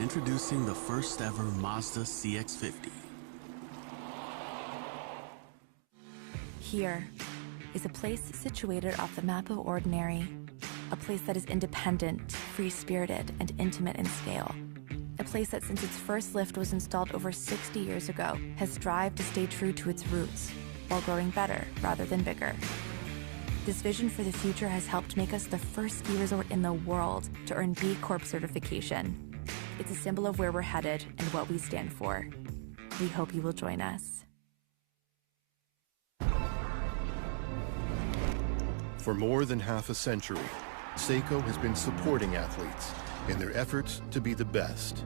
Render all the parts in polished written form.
Introducing the first ever Mazda CX-50. Here is a place situated off the map of ordinary, a place that is independent, free-spirited, and intimate in scale. A place that since its first lift was installed over 60 years ago has strived to stay true to its roots while growing better rather than bigger. This vision for the future has helped make us the first ski resort in the world to earn B Corp certification. It's a symbol of where we're headed and what we stand for. We hope you will join us. For more than half a century, Seiko has been supporting athletes in their efforts to be the best.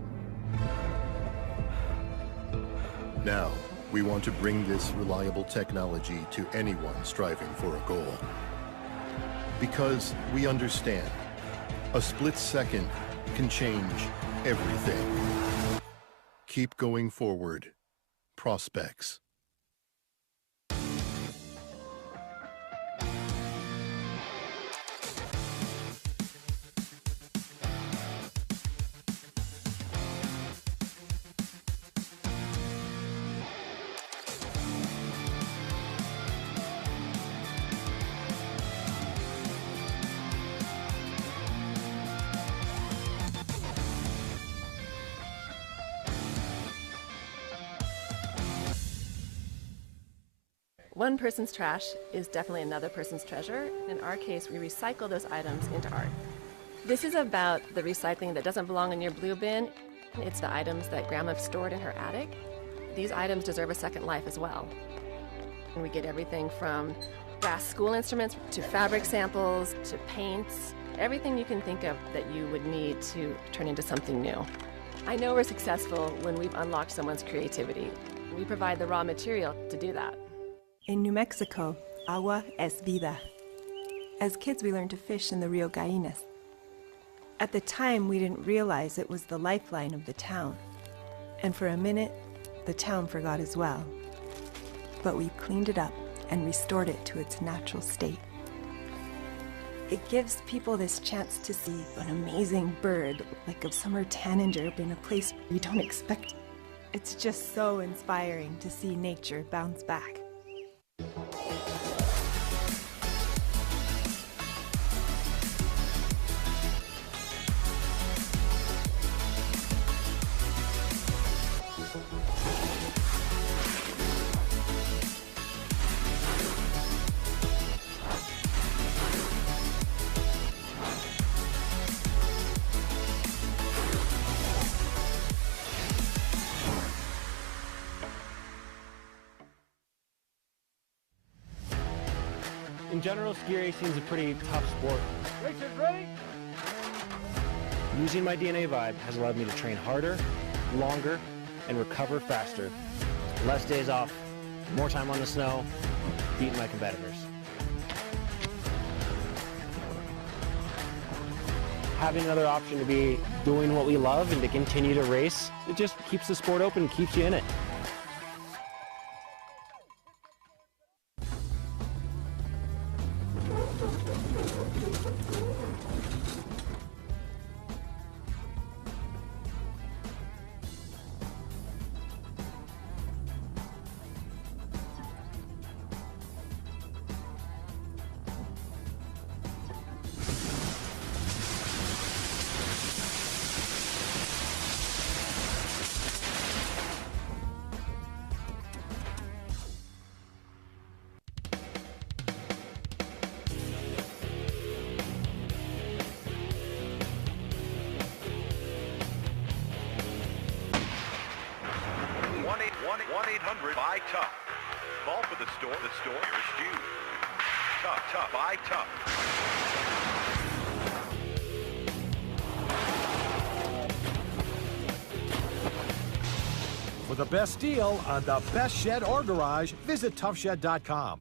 Now, we want to bring this reliable technology to anyone striving for a goal. Because we understand, a split second can change everything. Keep going forward. Prospects. One person's trash is definitely another person's treasure. In our case, we recycle those items into art. This is about the recycling that doesn't belong in your blue bin. It's the items that Grandma stored in her attic. These items deserve a second life as well. And we get everything from brass school instruments to fabric samples to paints, everything you can think of that you would need to turn into something new. I know we're successful when we've unlocked someone's creativity. We provide the raw material to do that. In New Mexico, agua es vida. As kids, we learned to fish in the Rio Gallinas. At the time, we didn't realize it was the lifeline of the town. And for a minute, the town forgot as well. But we cleaned it up and restored it to its natural state. It gives people this chance to see an amazing bird, like a summer tanager, in a place you don't expect. It's just so inspiring to see nature bounce back. In general, ski racing is a pretty tough sport. Racers ready? Using my DNA vibe has allowed me to train harder, longer, and recover faster. Less days off, more time on the snow, beating my competitors. Having another option to be doing what we love and to continue to race, it just keeps the sport open and keeps you in it. Buy Tough. Call for the store nearest you. Tough, buy Tough. For the best deal on the best shed or garage, visit toughshed.com.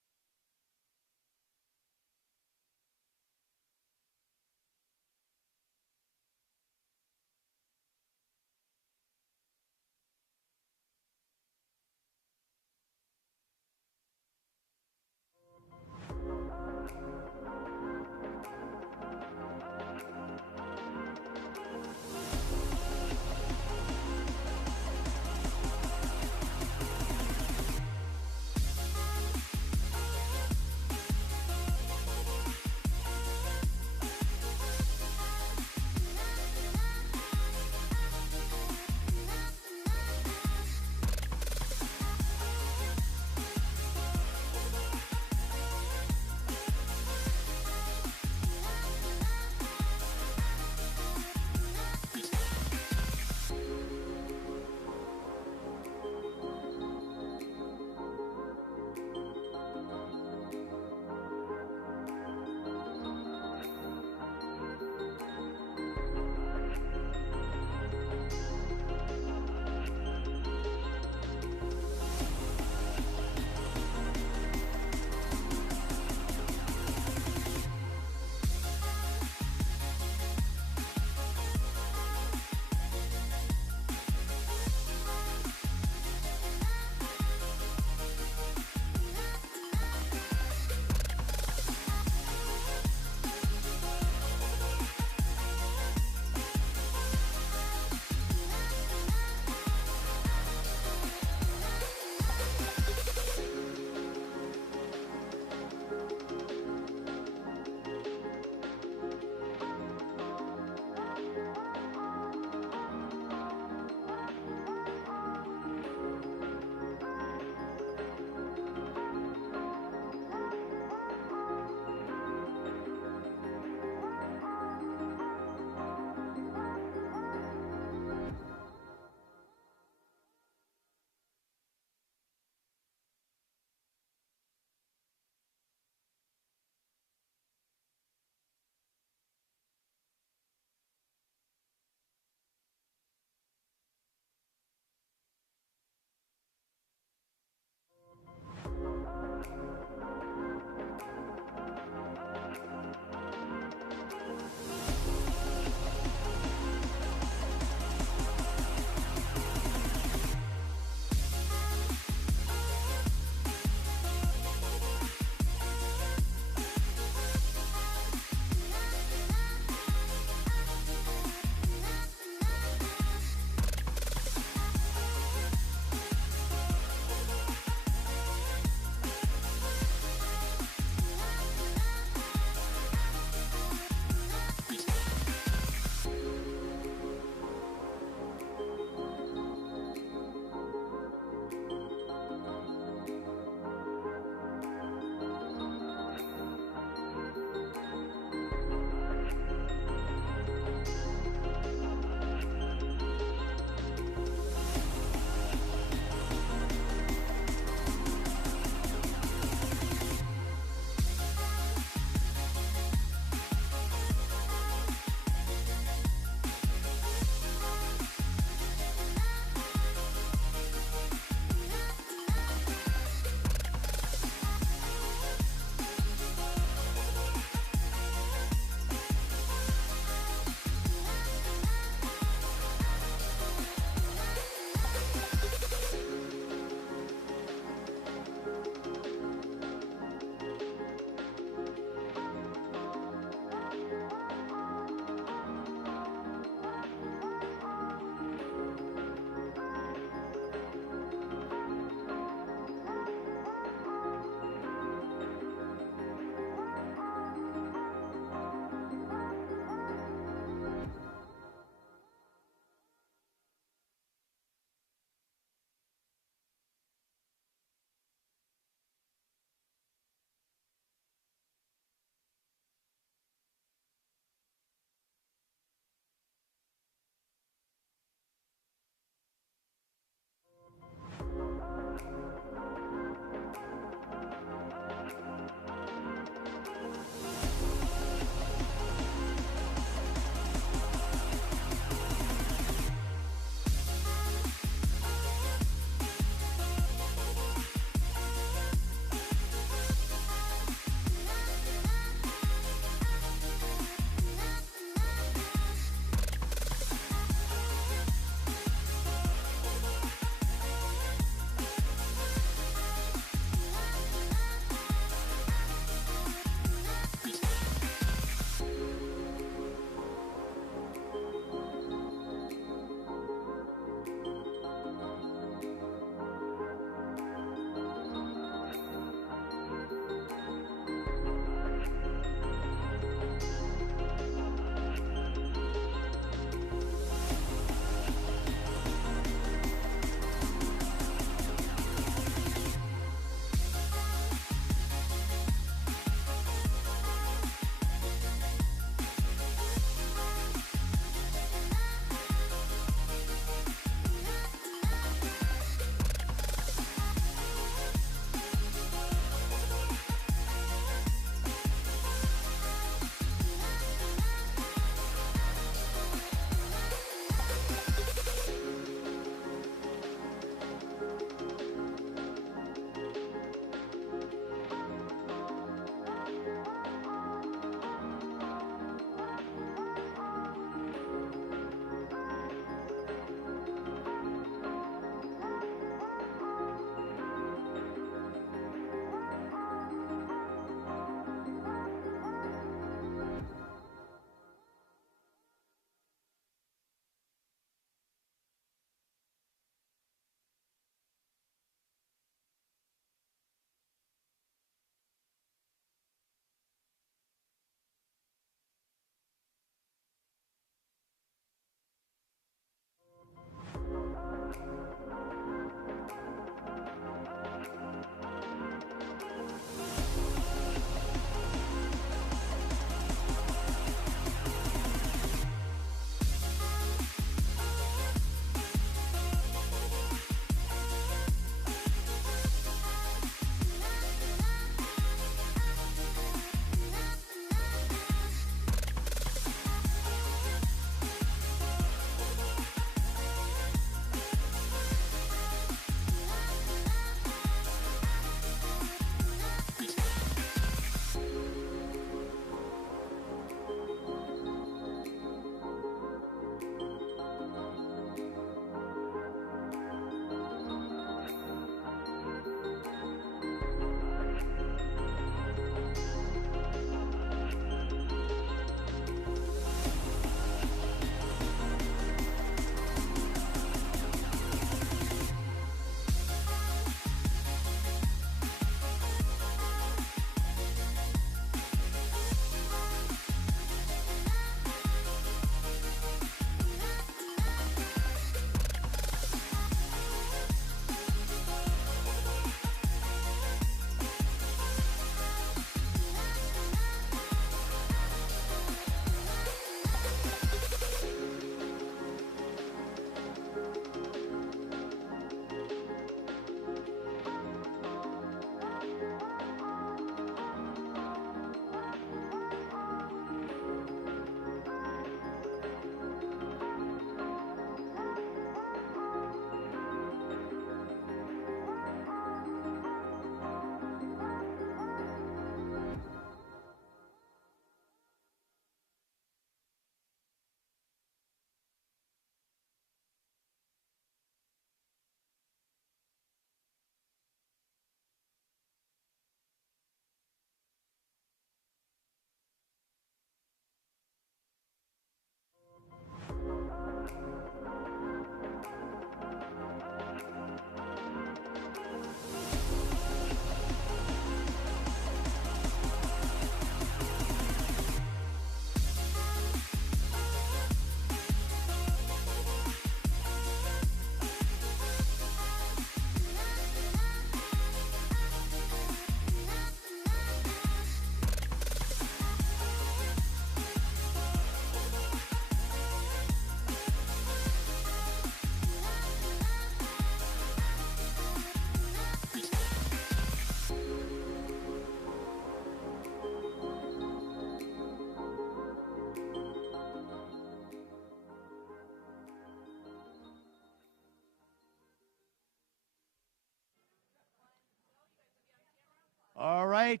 All right,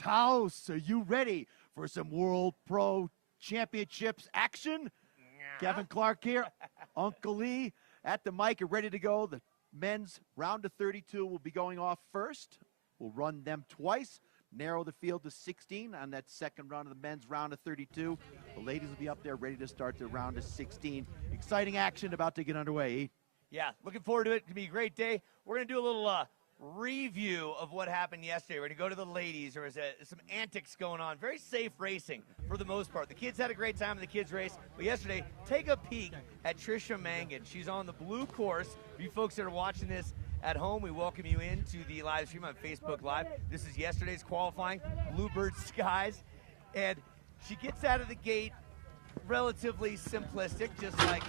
TAOS, are you ready for some World Pro Championships action? Kevin Clark here, Uncle Lee at the mic and ready to go. The men's round of 32 will be going off first. We'll run them twice, narrow the field to 16 on that second round of the men's round of 32. The ladies will be up there ready to start their round of 16. Exciting action about to get underway. Yeah, looking forward to it. It's going to be a great day. We're going to do a little review of what happened yesterday. We're going to go to the ladies. There was some antics going on. Very safe racing for the most part. The kids had a great time in the kids' race. But yesterday, take a peek at Trisha Mangan. She's on the blue course. For you folks that are watching this at home, we welcome you into the live stream on Facebook Live. This is yesterday's qualifying, Bluebird Skies. And she gets out of the gate relatively simplistic, just like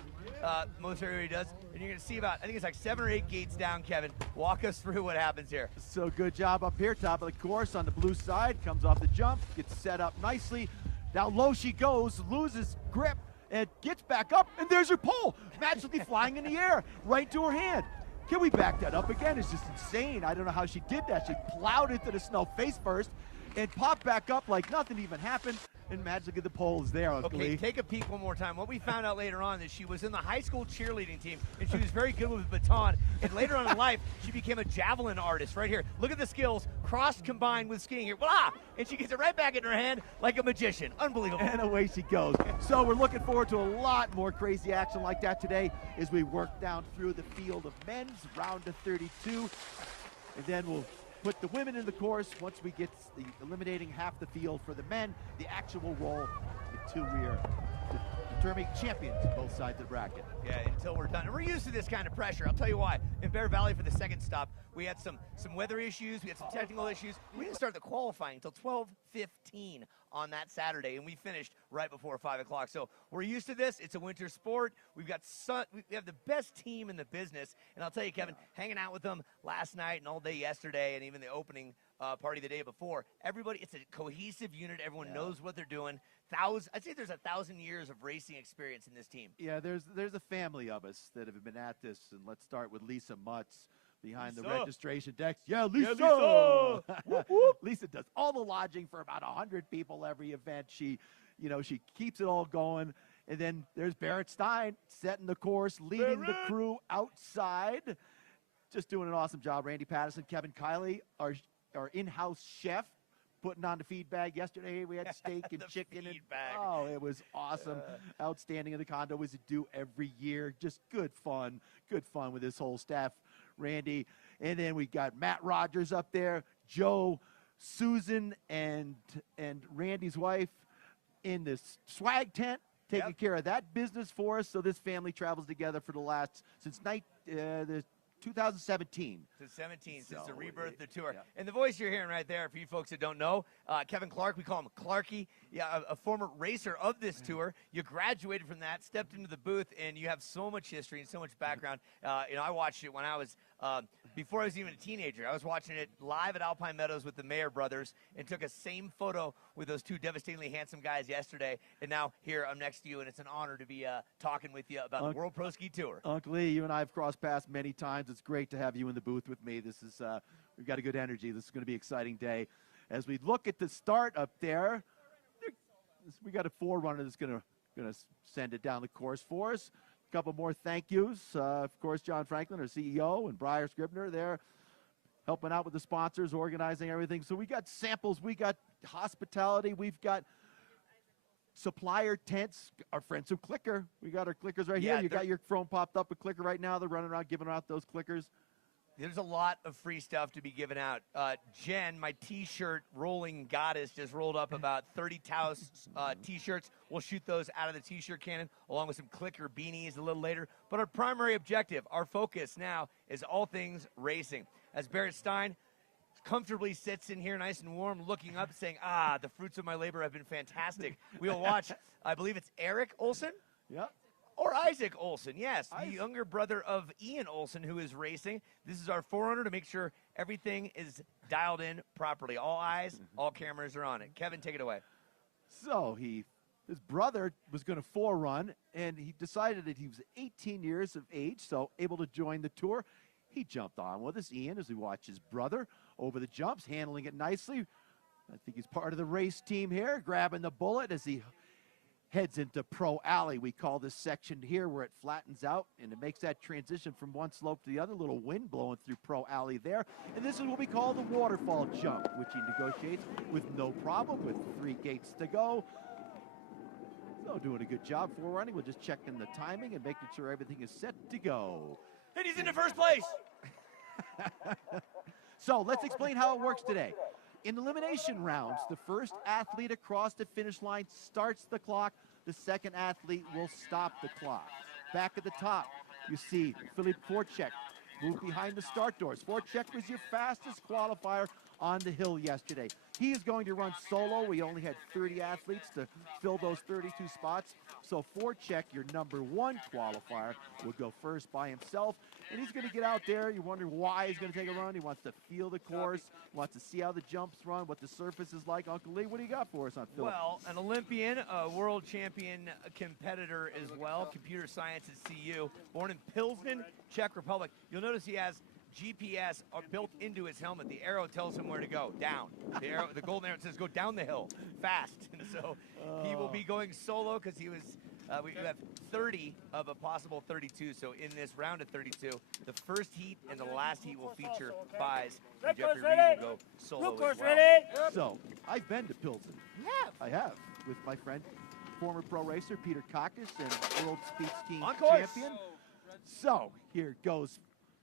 most everybody does. And you're going to see about, I think it's like 7 or 8 gates down, Kevin. Walk us through what happens here. So good job up here, top of the course on the blue side. Comes off the jump, gets set up nicely. Down low she goes, loses grip, and gets back up, and there's her pole. Magically flying in the air, right to her hand. Can we back that up again? It's just insane. I don't know how she did that. She plowed into the snow face first and popped back up like nothing even happened. And magically the pole is there, Uncle Okay, Lee. take a peek one more time. What we found out later on is she was in the high school cheerleading team, and she was very good with baton. And later on in life, she became a javelin artist right here. Look at the skills, cross combined with skiing here. Voila! And she gets it right back in her hand like a magician. Unbelievable. And away she goes. So we're looking forward to a lot more crazy action like that today as we work down through the field of men's round of 32. And then we'll put the women in the course once we get the eliminating half the field for the men. The action will roll until we are determining champions on both sides of the bracket. Yeah, until we're done. And we're used to this kind of pressure. I'll tell you why. In Bear Valley for the second stop, we had some weather issues. We had some technical issues. We didn't start the qualifying until 12:15 on that Saturday, and we finished right before 5 o'clock. So we're used to this. It's a winter sport. We have the best team in the business. And I'll tell you, Kevin, hanging out with them last night and all day yesterday and even the opening party the day before, everybody, it's a cohesive unit. Everyone knows what they're doing. I'd say there's 1,000 years of racing experience in this team. Yeah, there's a family of us that have been at this, and let's start with Lisa Mutz behind the registration desk. Yeah, Lisa! Yeah, Lisa! Whoop, whoop. Lisa does all the lodging for about 100 people every event. She keeps it all going. And then there's Barrett Stein setting the course, leading the crew outside. Just doing an awesome job. Randy Patterson, Kevin Kiley, our in-house chef, putting on the feed bag. Yesterday we had steak and chicken. Oh, it was awesome. Outstanding in the condo as you do every year. Just good fun with this whole staff, Randy. And then we got Matt Rogers up there, Joe, Susan, and Randy's wife in this swag tent, taking care of that business for us. So this family travels together for since 2017. Since the rebirth of the tour. Yeah. And the voice you're hearing right there, for you folks that don't know, Kevin Clark, we call him Clarky, a former racer of this tour. You graduated from that, stepped into the booth, and you have so much history and so much background. I watched it when I was, before I was even a teenager. I was watching it live at Alpine Meadows with the Mayer brothers and took a same photo with those two devastatingly handsome guys yesterday. And now here I'm next to you, and it's an honor to be talking with you about the World Pro Ski Tour. Uncle Lee, you and I have crossed paths many times. It's great to have you in the booth with me. This is we've got a good energy. This is going to be an exciting day. As we look at the start up there, we got a forerunner that's going to send it down the course for us. A couple more thank yous. Of course, John Franklin, our CEO, and Briar Scribner there helping out with the sponsors, organizing everything. So we got samples, we got hospitality, we've got supplier tents, our friends from Clicker. We got our clickers right here. You got your phone popped up with Clicker right now. They're running around giving out those clickers. There's a lot of free stuff to be given out. Jen, my T-shirt rolling goddess, just rolled up about 30 TAOS T-shirts. We'll shoot those out of the T-shirt cannon, along with some Clicker beanies a little later. But our primary objective, our focus now, is all things racing. As Barrett Stein comfortably sits in here nice and warm, looking up, saying, the fruits of my labor have been fantastic. We'll watch, I believe it's Eric Olson? Yep. Or Isaac Olson, yes, the younger brother of Ian Olson, who is racing. This is our forerunner to make sure everything is dialed in properly. All eyes, all cameras are on it. Kevin, take it away. So his brother was going to forerun, and he decided that he was 18 years of age, so able to join the tour. He jumped on with us, Ian, as we watch his brother over the jumps, handling it nicely. I think he's part of the race team here, grabbing the bullet as he heads into Pro Alley. We call this section here where it flattens out and it makes that transition from one slope to the other. Little wind blowing through Pro Alley there. And this is what we call the waterfall jump, which he negotiates with no problem with 3 gates to go. So doing a good job for running. We're just checking the timing and making sure everything is set to go. And he's in the first place. So let's explain how it works today. In elimination rounds, the first athlete across the finish line starts the clock. The second athlete will stop the clock. Back at the top, you see Philippe Forchek move behind the start doors. Forchek was your fastest qualifier on the hill yesterday. He is going to run solo. We only had 30 athletes to fill those 32 spots. So Forchek, your #1 qualifier, will go first by himself. And he's going to get out there. You're wondering why he's going to take a run. He wants to feel the course. He wants to see how the jumps run, what the surface is like. Uncle Lee, what do you got for us on Phil? Well, an Olympian, a world champion competitor as well, computer science at CU, born in Pilsen, Czech Republic. You'll notice he has GPS built into his helmet. The arrow tells him where to go, down. The arrow, the golden arrow says go down the hill, fast. And so he will be going solo because he was, we have 30 of a possible 32. So in this round of 32, the first heat and the last heat will feature buys. And Jeffrey Reed will go solo as well. So I've been to Pilsen. Yeah. I have, with my friend, former pro racer Peter Kakis and world speed skiing On course. champion. So here goes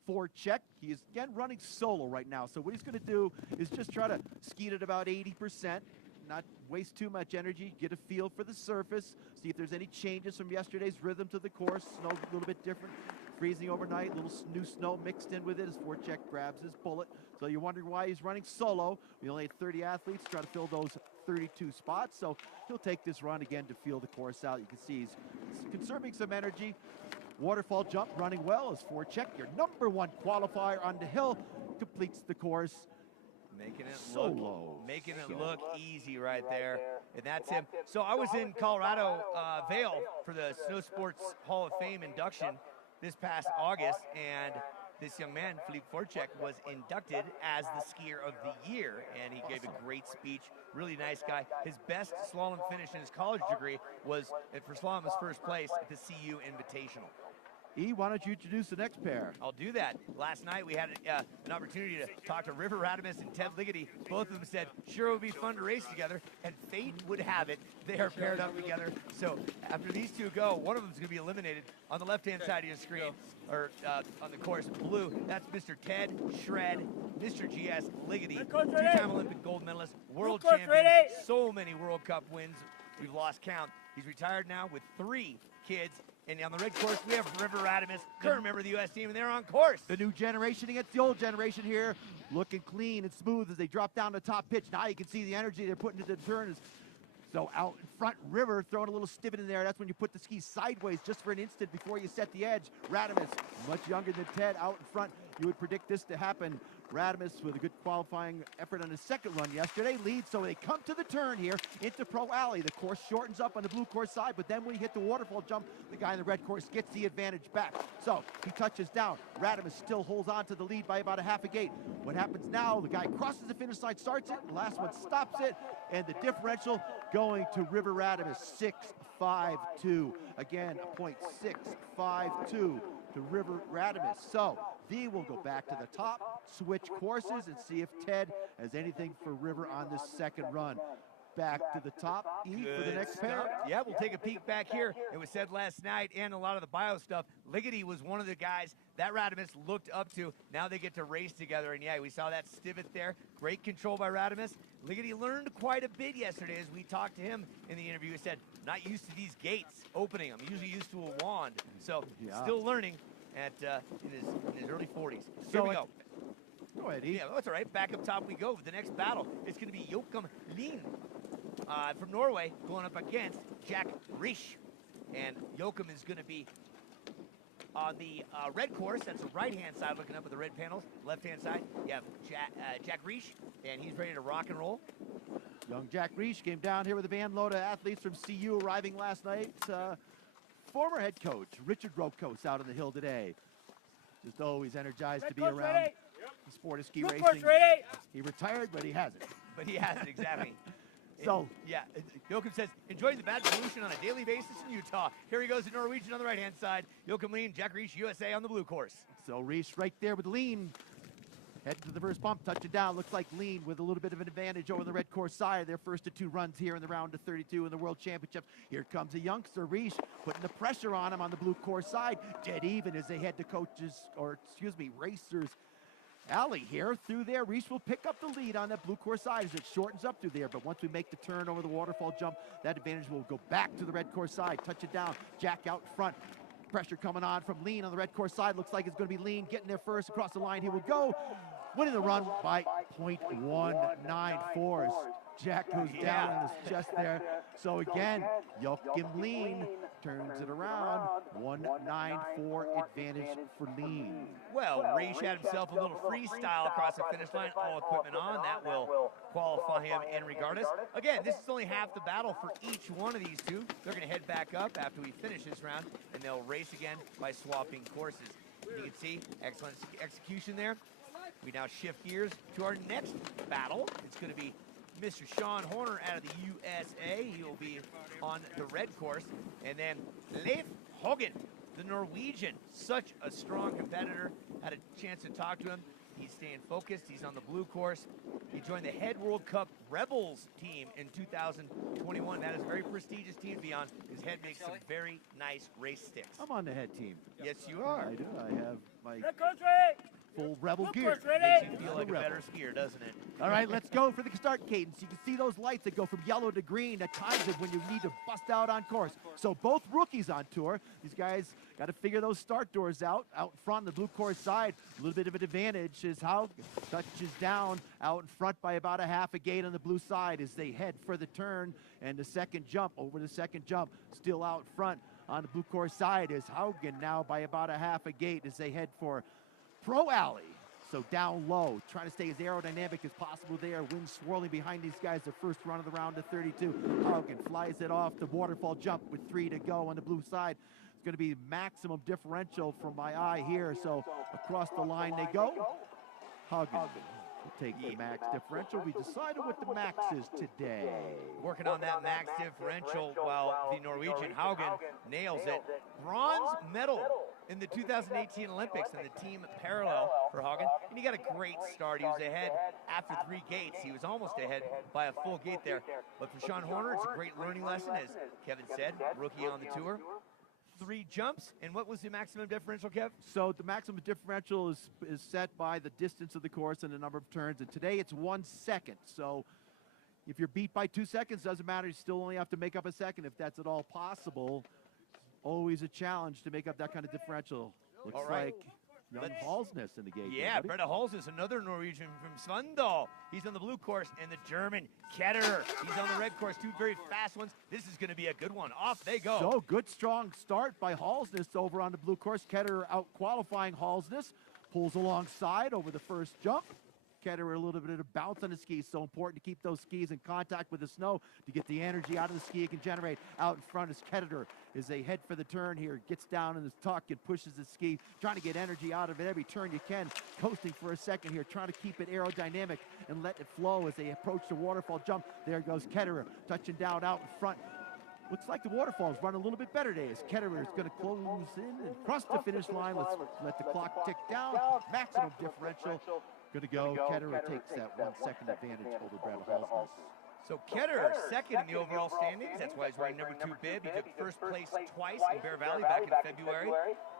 Forchek. He is again running solo right now. So what he's going to do is just try to skeet at about 80%, not waste too much energy, get a feel for the surface, see if there's any changes from yesterday's rhythm to the course. Snow's a little bit different. Freezing overnight, little new snow mixed in with it as Forchek grabs his bullet. So you're wondering why he's running solo. We only had 30 athletes, try to fill those 32 spots. So he'll take this run again to feel the course out. You can see he's conserving some energy. Waterfall jump running well as Forchek, your #1 qualifier on the hill, completes the course. Making it solo. Look easy right there. And that's him. So I was in Colorado, Vail for the Snow Sports Hall of Fame induction this past August, and this young man, Philippe Forchek, was inducted as the skier of the year, and he gave a great speech. Really nice guy. His best slalom finish in his college degree was, for slalom, his first place at the CU Invitational. E, why don't you introduce the next pair? I'll do that. Last night we had an opportunity to talk to River Radimus and Ted Ligety. Both of them said, sure, it would be fun to race together, and fate would have it. They are paired up together. So after these two go, one of them is going to be eliminated. On the left-hand side of your screen, or on the course, blue, that's Mr. Ted Shred, Mr. GS Ligety, two-time Olympic gold medalist, world champion, so many World Cup wins, we've lost count. He's retired now with 3 kids. And on the red course, we have River Radimus, current member of the U.S. team, and they're on course. The new generation against the old generation here, looking clean and smooth as they drop down the top pitch. Now you can see the energy they're putting into the turn. So out in front, River throwing a little stivot in there. That's when you put the skis sideways just for an instant before you set the edge. Radimus, much younger than Ted, out in front. You would predict this to happen. Radimus with a good qualifying effort on his second run yesterday leads, so they come to the turn here into Pro Alley. The course shortens up on the blue course side, but then when you hit the waterfall jump, the guy in the red course gets the advantage back. So he touches down. Radimus still holds on to the lead by about a half a gate. What happens now, the guy crosses the finish line, starts it, the last one stops it, and the differential going to River Radimus, 6.52. Again, a .652 to River Radimus. So V will go back to the top, switch courses, and see if Ted has anything for River on this second run. Back to the top, E for the next pair. Yeah, we'll take a peek back here. It was said last night, and a lot of the bio stuff, Ligety was one of the guys that Radimus looked up to. Now they get to race together, and yeah, we saw that stivot there. Great control by Radimus. Ligety learned quite a bit yesterday as we talked to him in the interview. He said, not used to these gates opening. I'm usually used to a wand. So still learning at in his early 40s. Here we go. Go ahead, E. Yeah, that's all right. Back up top we go. The next battle is going to be Joachim Lien from Norway going up against Jack Riesch. And Joachim is going to be on the red course. That's the right-hand side looking up at the red panels. Left-hand side, you have Jack Riesch, and he's ready to rock and roll. Young Jack Riesch came down here with a van load of athletes from CU arriving last night. Former head coach Richard Rokos out on the hill today. Just always energized to be around the sport of ski racing. He retired, but he hasn't. But he hasn't, exactly. So, yeah, Joachim says, enjoying the bad pollution on a daily basis in Utah. Here he goes to Norwegian on the right-hand side. Joachim Lean, Jack Reese, USA on the blue course. So Reese right there with Lean. Heading to the first bump, touching down. Looks like Lean with a little bit of an advantage over the red course side. Their first of 2 runs here in the round of 32 in the World Championship. Here comes a youngster, Reese, putting the pressure on him on the blue course side. Dead even as they head to racers alley here through there. Reese will pick up the lead on that blue course side as it shortens up through there. But once we make the turn over the waterfall jump, that advantage will go back to the red course side. Touch it down. Jack out front. Pressure coming on from Lean on the red course side. Looks like it's going to be Lean getting there first across the line. He will go, winning the run by 0.194. Jack goes down and is just there. So again, Joachim Lean turns it around. 194 advantage for Lean. Well, Reese had himself a little freestyle across the finish line, all equipment on. That will qualify him in regardless. Again, this is only half the battle for each one of these two. They're going to head back up after we finish this round, and they'll race again by swapping courses. You can see excellent execution there. We now shift gears to our next battle. It's going to be Mr. Sean Horner out of the USA. He will be on the red course. And then Leif Haugen, the Norwegian, such a strong competitor. Had a chance to talk to him. He's staying focused. He's on the blue course. He joined the Head World Cup Rebels team in 2021. That is a very prestigious team to be on. His Head makes some very nice race sticks. I'm on the Head team. Yes, you are. I do. I have my full Rebel gear. Makes you feel like a better skier, doesn't it? All right, let's go for the start cadence. You can see those lights that go from yellow to green at times of when you need to bust out on course. So both rookies on tour. These guys got to figure those start doors out in front on the blue course side. A little bit of an advantage is how touches down out in front by about a half a gate on the blue side as they head for the turn and the second jump. Over the second jump, still out front on the blue course side is Haugen now by about a half a gate as they head for Pro Alley. So down low, trying to stay as aerodynamic as possible there. Wind swirling behind these guys, the first run of the round of 32. Haugen flies it off the waterfall jump with 3 to go on the blue side. It's going to be maximum differential from my eye here. So across the line they go. Haugen will take the max differential. We decided what the max is today. Working on that max differential while the Norwegian Haugen nails it. Bronze medal in the 2018 Olympics in the team parallel for Haugen. And he got a great start. He was ahead after 3 gates. He was almost ahead by a full gate there. But for Sean Horner, it's a great learning lesson, as Kevin said, rookie on the tour. 3 jumps, and what was the maximum differential, Kev? So the maximum differential is set by the distance of the course and the number of turns, and today it's 1 second. So if you're beat by 2 seconds, doesn't matter, you still only have to make up a second if that's at all possible. Always a challenge to make up that kind of differential. Looks like young Halsness in the gate. Yeah, Brede Halsness, another Norwegian from Svendal. He's on the blue course, and the German Ketterer. He's on the red course, 2 very fast ones. This is going to be a good one. Off they go. So good, strong start by Halsness over on the blue course. Ketterer out qualifying Halsness. Pulls alongside over the first jump. Ketterer a little bit of bounce on the skis. So important to keep those skis in contact with the snow to get the energy out of the ski it can generate. Out in front is Ketterer as they head for the turn here. Gets down in his tuck and pushes the ski, trying to get energy out of it every turn you can. Coasting for a second here, trying to keep it aerodynamic and let it flow as they approach the waterfall jump. There goes Ketterer, touching down out in front. Looks like the waterfalls run a little bit better today as Ketterer is going to close in and cross the finish line. Let's let the clock tick down. Maximum differential. Going to go. Ketterer takes that 1 second advantage over Brede Halsness. So Ketterer second in the overall standings. That's why he's wearing number 2 bib. He took first place twice in Bear Valley back in February.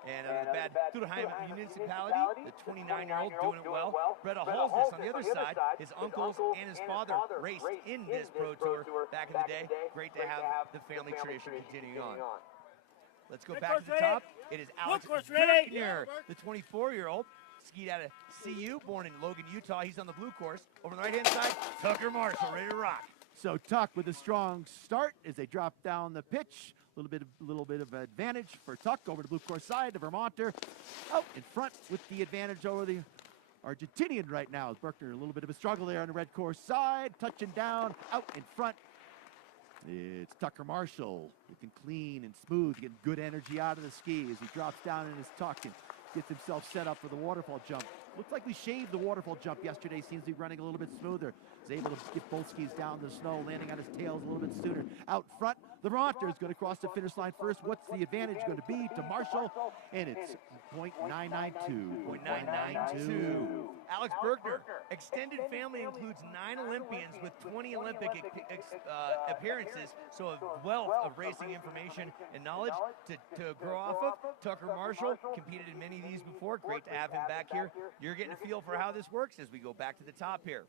And the Bad Turheim municipality, the 29-year-old doing it well. Brede Halsness on the other side, his uncles and his father raced in this Pro Tour back in the day. Great to have the family tradition continuing on. Let's go back to the top. It is Alex Birkner, the 24-year-old. Skied out of CU, born in Logan, Utah. He's on the blue course. Over on the right-hand side, Tucker Marshall, ready to rock. So Tuck with a strong start as they drop down the pitch. A little bit of advantage for Tuck over the blue course side. The Vermonter out in front with the advantage over the Argentinian right now. Birkner a little bit of a struggle there on the red course side. Touching down out in front. It's Tucker Marshall looking clean and smooth, getting good energy out of the ski as he drops down in his tuck and gets himself set up for the waterfall jump. Looks like we shaved the waterfall jump yesterday. Seems to be running a little bit smoother. Is able to get both skis down the snow, landing on his tails a little bit sooner. Out front, the Vermonter is going to cross the finish line first. What's the advantage going to be to Marshall? And it's .992. .992. Alex Bergner, extended family includes 9 Olympians with 20 Olympic appearances, so a wealth of racing information and knowledge to grow off of. Tucker Marshall competed in many of these before. Great to have him back here. You're getting a feel for how this works as we go back to the top here.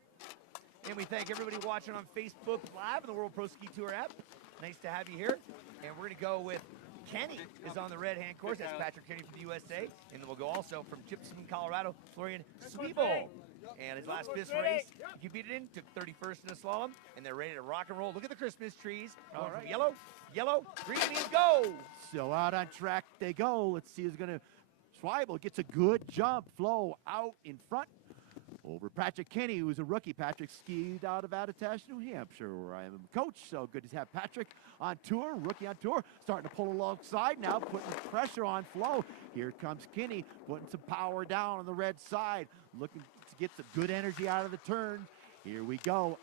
And we thank everybody watching on Facebook Live and the World Pro Ski Tour app. Nice to have you here. And we're going to go with Kenny is on the red-hand course. That's Patrick Kenny from the USA. And then we'll go also from Gypsum, Colorado, Florian Sweebo. And his last fifth race, he competed in, took 31st in the slalom, and they're ready to rock and roll. Look at the Christmas trees. Going from yellow, green means go. So out on track they go. Let's see who's going to... Schweibel gets a good jump. Flo out in front. Over Patrick Kenny, who's a rookie. Patrick skied out of Attitash, New Hampshire, where I am a coach. So good to have Patrick on tour, rookie on tour. Starting to pull alongside now, putting pressure on Flo. Here comes Kenny, putting some power down on the red side. Looking to get some good energy out of the turn. Here we go.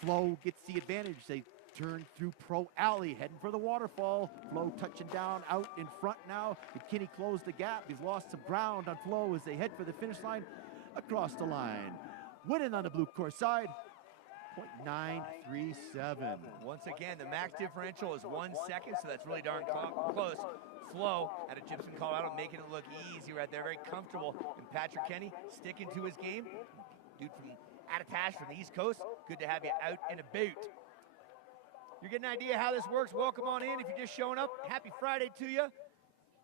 Flo gets the advantage. They turn through Pro Alley, heading for the waterfall. Flo touching down out in front now. And Kenny closed the gap. He's lost some ground on Flo as they head for the finish line. Across the line, winning on the blue course side, .937. Once again, the max differential is 1 second, so that's really darn close. Flo out of Gypsum, Colorado, making it look easy right there, very comfortable. And Patrick Kenny sticking to his game. Dude from Attitash from the East Coast, good to have you out and about. You're getting an idea how this works. Welcome on in if you're just showing up. Happy Friday to you.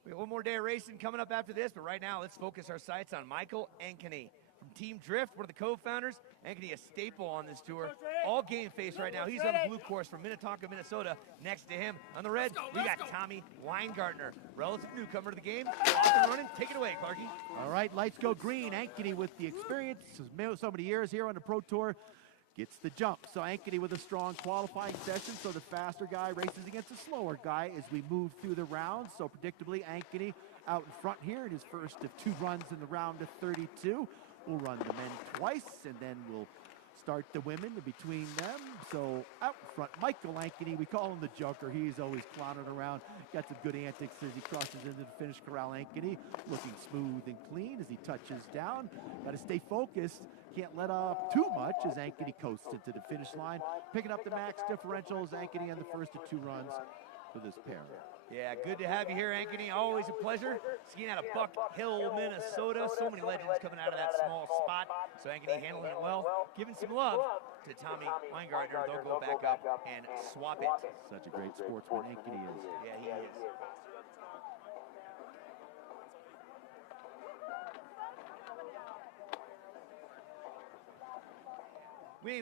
We have one more day of racing coming up after this, but right now let's focus our sights on Michael Ankeny from Team Drift, one of the co-founders. Ankeny, a staple on this tour. All game face right now. He's on the blue course from Minnetonka, Minnesota. Next to him on the red, we got Tommy Weingartner, relative newcomer to the game. Off and running. Take it away, Clarky. All right, lights go green. Ankeny with the experience, so many years here on the Pro Tour, gets the jump. So Ankeny with a strong qualifying session, so the faster guy races against the slower guy as we move through the rounds. So predictably, Ankeny out in front here in his first of 2 runs in the round of 32. We'll run the men twice, and then we'll start the women between them. So out in front, Michael Ankeny, we call him the Joker. He's always clowning around. Got some good antics as he crosses into the finish corral. Ankeny looking smooth and clean as he touches down. Got to stay focused. Can't let up too much as Ankeny coasts into the finish line. Picking up the max differentials, Ankeny on the first of 2 runs for this pair. Yeah, good to have you here, Ankeny. Always a pleasure. Skiing out of Buck Hill, Minnesota. So many legends coming out of that small spot. So Ankeny handling it well. Giving some love to Tommy Weingartner. They'll go back up and swap it. Such a great sportsman Ankeny is. Yeah, he is.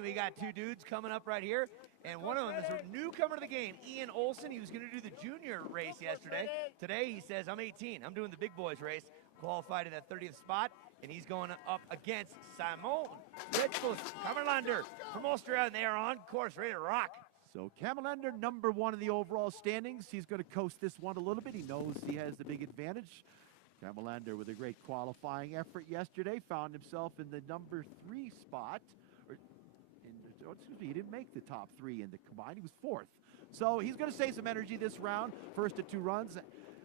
We got 2 dudes coming up right here, and one of them is a newcomer to the game, Ian Olson. He was going to do the junior race yesterday. Today he says, I'm 18, I'm doing the big boys race. Qualified in that 30th spot, and he's going up against Simon Redfuss Kammerlander from Austria, and they are on course, ready to rock. So Kammerlander, number 1 in the overall standings. He's going to coast this one a little bit. He knows he has the big advantage. Kammerlander with a great qualifying effort yesterday, found himself in the number 3 spot. Excuse me, he didn't make the top 3 in the combined. He was 4th. So he's going to save some energy this round. First of 2 runs.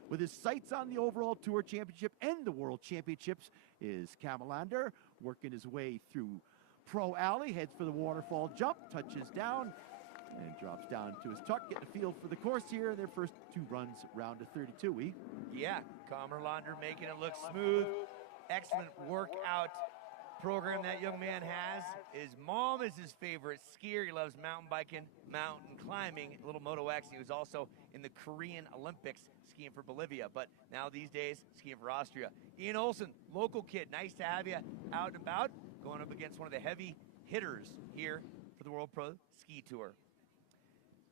With his sights on the overall tour championship and the world championships is Kammerlander, working his way through Pro Alley, heads for the waterfall jump, touches down, and drops down to his tuck, getting a feel for the course here in their first 2 runs, round of 32. Yeah, Kammerlander making it look smooth. Excellent workout program that young man has. His mom is his favorite skier. He loves mountain biking, mountain climbing, little Moto X. He was also in the Korean Olympics skiing for Bolivia, but now these days skiing for Austria. Ian Olson, local kid. Nice to have you out and about, going up against one of the heavy hitters here for the World Pro Ski Tour.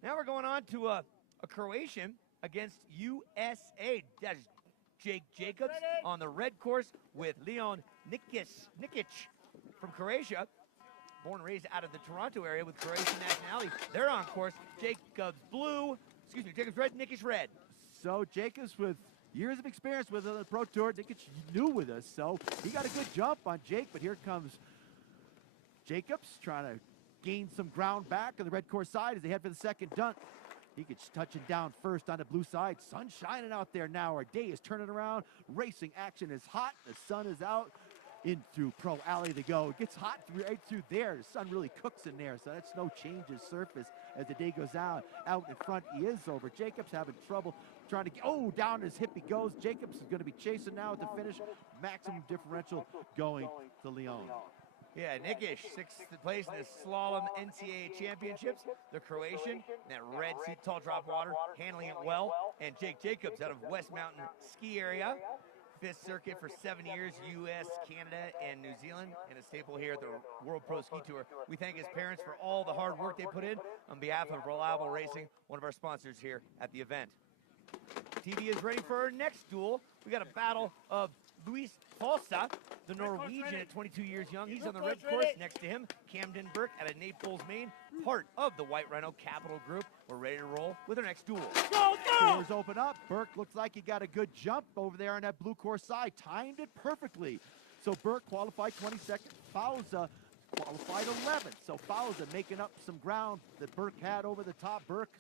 Now we're going on to a Croatian against USA. That is Jake Jacobs on the red course with Leon Nikic from Croatia. Born and raised out of the Toronto area with Croatian nationality. They're on course. Jacobs blue, Jacobs red, Nikic red. So Jacobs with years of experience with the Pro Tour. Nikic new with us, so he got a good jump on Jake, but here comes Jacobs trying to gain some ground back on the red court side as they head for the second dunk. Nikic touching down first on the blue side. Sun shining out there now. Our day is turning around. Racing action is hot. The sun is out. In through Pro Alley they go. It gets hot right through there. The sun really cooks in there, so that's no changes surface as the day goes out. Out in front, he is over. Jacobs having trouble trying to get, down his hip he goes. Jacobs is going to be chasing now at the finish. Maximum differential going to Leon. Yeah, Nikic, 6th place in the slalom NCAA championships. The Croatian, that red seat, tall drop water, handling it well. And Jake Jacobs out of West Mountain Ski Area. 5th circuit for 7 years, U.S., Canada, and New Zealand, and a staple here at the World Pro Ski Tour. We thank his parents for all the hard work they put in on behalf of Reliable Racing, one of our sponsors here at the event. TV is ready for our next duel. We got a battle of Luis Fossa, the Norwegian at 22 years young. He's on the red course. Next to him, Camden Burke out of Naples, Maine, part of the White Rhino Capital Group. We're ready to roll with our next duel. Doors open up. Burke looks like he got a good jump over there on that blue course side. Timed it perfectly. So Burke qualified 22nd. Fauza qualified 11th. So Fauza making up some ground that Burke had over the top. Burke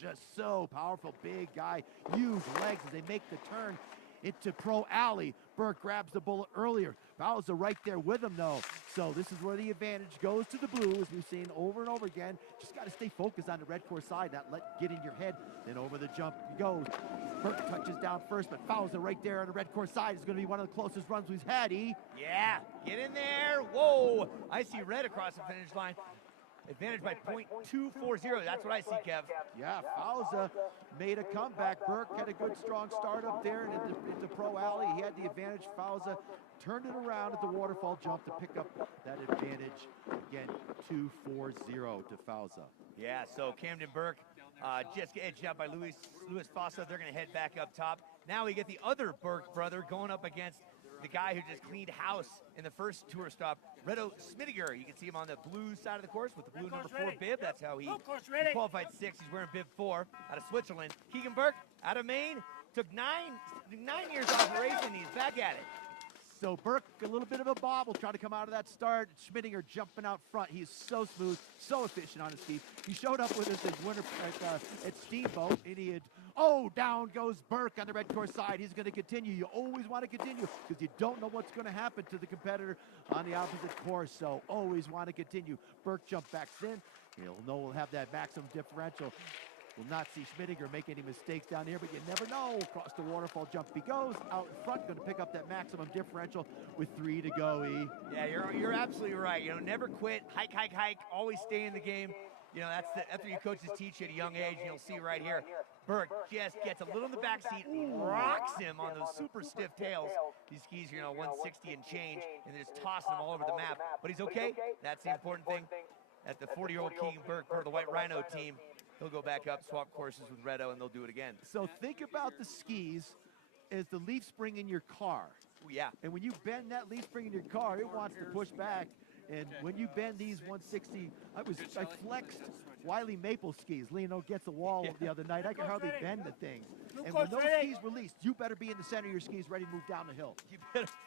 just so powerful, big guy, huge legs as they make the turn into Pro Alley. Burke grabs the bullet earlier. Fauza right there with him though. So this is where the advantage goes to the blue, as we've seen over and over again. Just got to stay focused on the red course side, not let get in your head. Then over the jump he goes. Burke touches down first, but Fauza right there on the red course side is going to be one of the closest runs we've had, Yeah, get in there. Whoa, I see red across the finish line. Advantage by .240. That's what I see, Kev. Yeah, Fauza made a comeback. Burke had a good, strong start up there into Pro Alley. He had the advantage. Fauza turned it around at the waterfall jump to pick up that advantage. Again, 240 to Fauza. Yeah, so Camden Burke just edged out by Luis Fossa. They're going to head back up top. Now we get the other Burke brother going up against the guy who just cleaned house in the first tour stop, Redo Smittiger. You can see him on the blue side of the course with the blue number 4 bib. That's how he qualified 6th. He's wearing bib 4 out of Switzerland. Keegan Burke out of Maine took nine years off racing. He's back at it. So Burke, a little bit of a bobble, trying to come out of that start. Schmittinger jumping out front. He's so smooth, so efficient on his feet. He showed up with us at winter at Steamboat, and he had, down goes Burke on the red course side. He's going to continue. You always want to continue because you don't know what's going to happen to the competitor on the opposite course. So always want to continue. Burke jump backs in. He'll know we'll have that maximum differential. Will not see Schmittinger make any mistakes down here, but you never know. Across the waterfall jump he goes. Out in front, going to pick up that maximum differential with 3 to go, Yeah, you're absolutely right. Never quit. Hike, hike, hike. Always stay in the game. That's what your coaches teach you at a young age. You'll see right here. Burke just gets a little in the back seat and rocks him on those super stiff tails. These skis are 160 and change, and they're just tossing him all over the map. But he's okay. That's the important thing. At the 40-year-old Keegan Burke, part of the White Rhino team, he'll go back up, swap courses with Redo, and they'll do it again. So think about the skis as the leaf spring in your car. Ooh, yeah. And when you bend that leaf spring in your car, it wants to push back. And when you bend these 160, I flexed Wiley Maple skis leaning against the wall the other night. I could hardly bend the thing. And when those skis release, you better be in the center of your skis ready to move down the hill.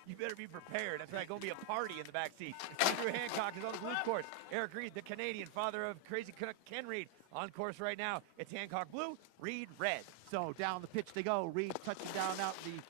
You better be prepared. That's right, going to be a party in the back seat. Andrew Hancock is on the blue course. Eric Reed, the Canadian, father of crazy Canuck Ken Reed, on course right now. It's Hancock blue, Reed red. So down the pitch they go. Reed touching down out in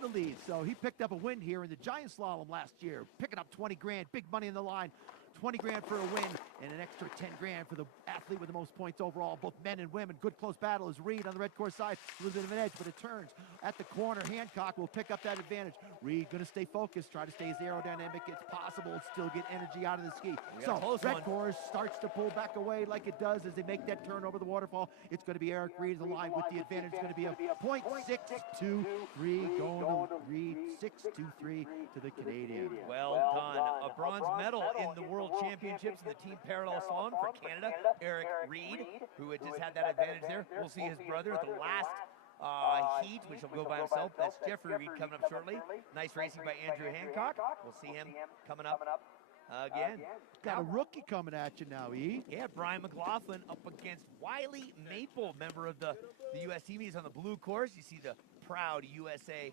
the lead. So he picked up a win here in the giant slalom last year, picking up 20 grand, big money in the line. 20 grand for a win and an extra 10 grand for the athlete with the most points overall, both men and women. Good close battle as Reed on the red course side, a little bit of an edge, but it turns at the corner. Hancock will pick up that advantage. Reed going to stay focused, try to stay as aerodynamic as possible and still get energy out of the ski. So red course starts to pull back away like it does as they make that turn over the waterfall. It's going to be Eric Reed in the line with the advantage. It's going to be a .623 going to Reed, 623 to the Canadian. Well done. A bronze medal in the World Championships in the team parallel slalom for Canada. Eric Reed, who had just had that advantage there. We'll see his brother at the last heat, which will go by himself. That's Jeffrey Reed coming up shortly. Nice racing by Andrew Hancock. We'll see him coming up again. Got a rookie coming at you now, Yeah, Brian McLaughlin up against Wiley Maple, member of the U.S. team. He's on the blue course. You see the proud USA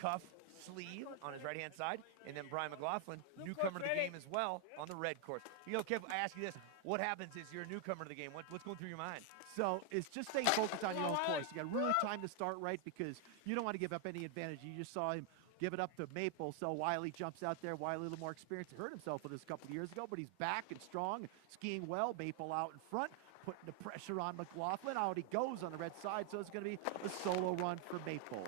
cuff sleeve on his right-hand side, and then Brian McLaughlin, newcomer to the game as well, on the red course. You know, Kev, I ask you this, what happens is you're a newcomer to the game? What's going through your mind? So it's just staying focused on your own course. You got really time to start right because you don't want to give up any advantage. You just saw him give it up to Maple, so Wiley jumps out there. Wiley, a little more experience. He hurt himself with this a couple of years ago, but he's back and strong, skiing well. Maple out in front, putting the pressure on McLaughlin. Out he goes on the red side, so it's going to be a solo run for Maple.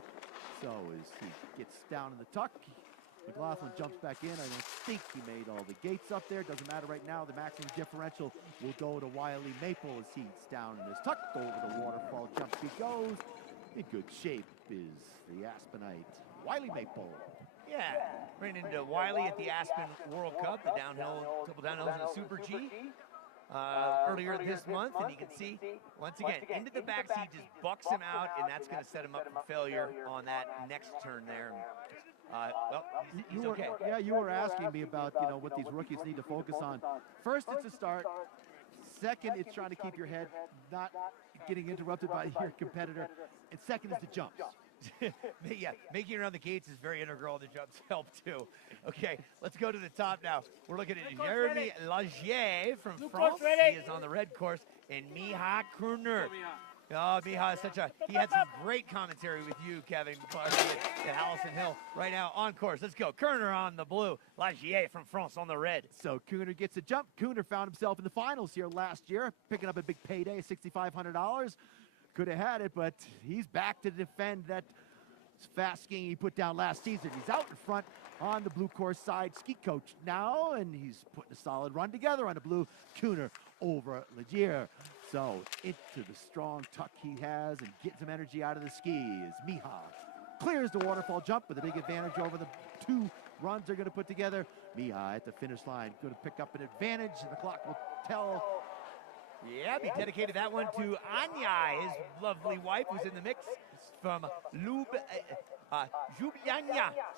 So as he gets down in the tuck, McLaughlin jumps back in. I don't think he made all the gates up there. Doesn't matter right now. The maximum differential will go to Wiley Maple as he's down in his tuck. Over the waterfall jump he goes. In good shape is the Aspenite Wiley Maple. Yeah, ran into Wiley at the Aspen World Cup, the downhill, couple downhills in the Super G earlier this month, and you can see, once again, into the backseat, just bucks him out, and that's going to set him up for failure on that next turn there. Well, he's okay. Yeah, you were asking me about, you know, what these rookies need to focus on. First, it's a start. Second, it's trying to keep your head not getting interrupted by your competitor. And second is the jumps. Yeah, making it around the gates is very integral. The jumps help too. Okay, let's go to the top now. We're looking at Jeremy Lagier from France. He is on the red course, and Miha Kruner. Oh, Miha is he had some great commentary with you, Kevin Clark, at Allison Hill. Right now on course. Let's go. Kerner on the blue. Lagier from France on the red. So Kruner gets a jump. Kruner found himself in the finals here last year, picking up a big payday, $6,500. Could have had it, but he's back to defend that fast skiing he put down last season. He's out in front on the blue course side, ski coach now, and he's putting a solid run together on the blue. Kruner over Lagier. So into the strong tuck he has and getting some energy out of the ski is Miha. Clears the waterfall jump with a big advantage over the two runs they're going to put together. Miha at the finish line going to pick up an advantage, and the clock will tell. Yeah, he dedicated that one to Anya, his lovely wife, who's in the mix from Ljubljana,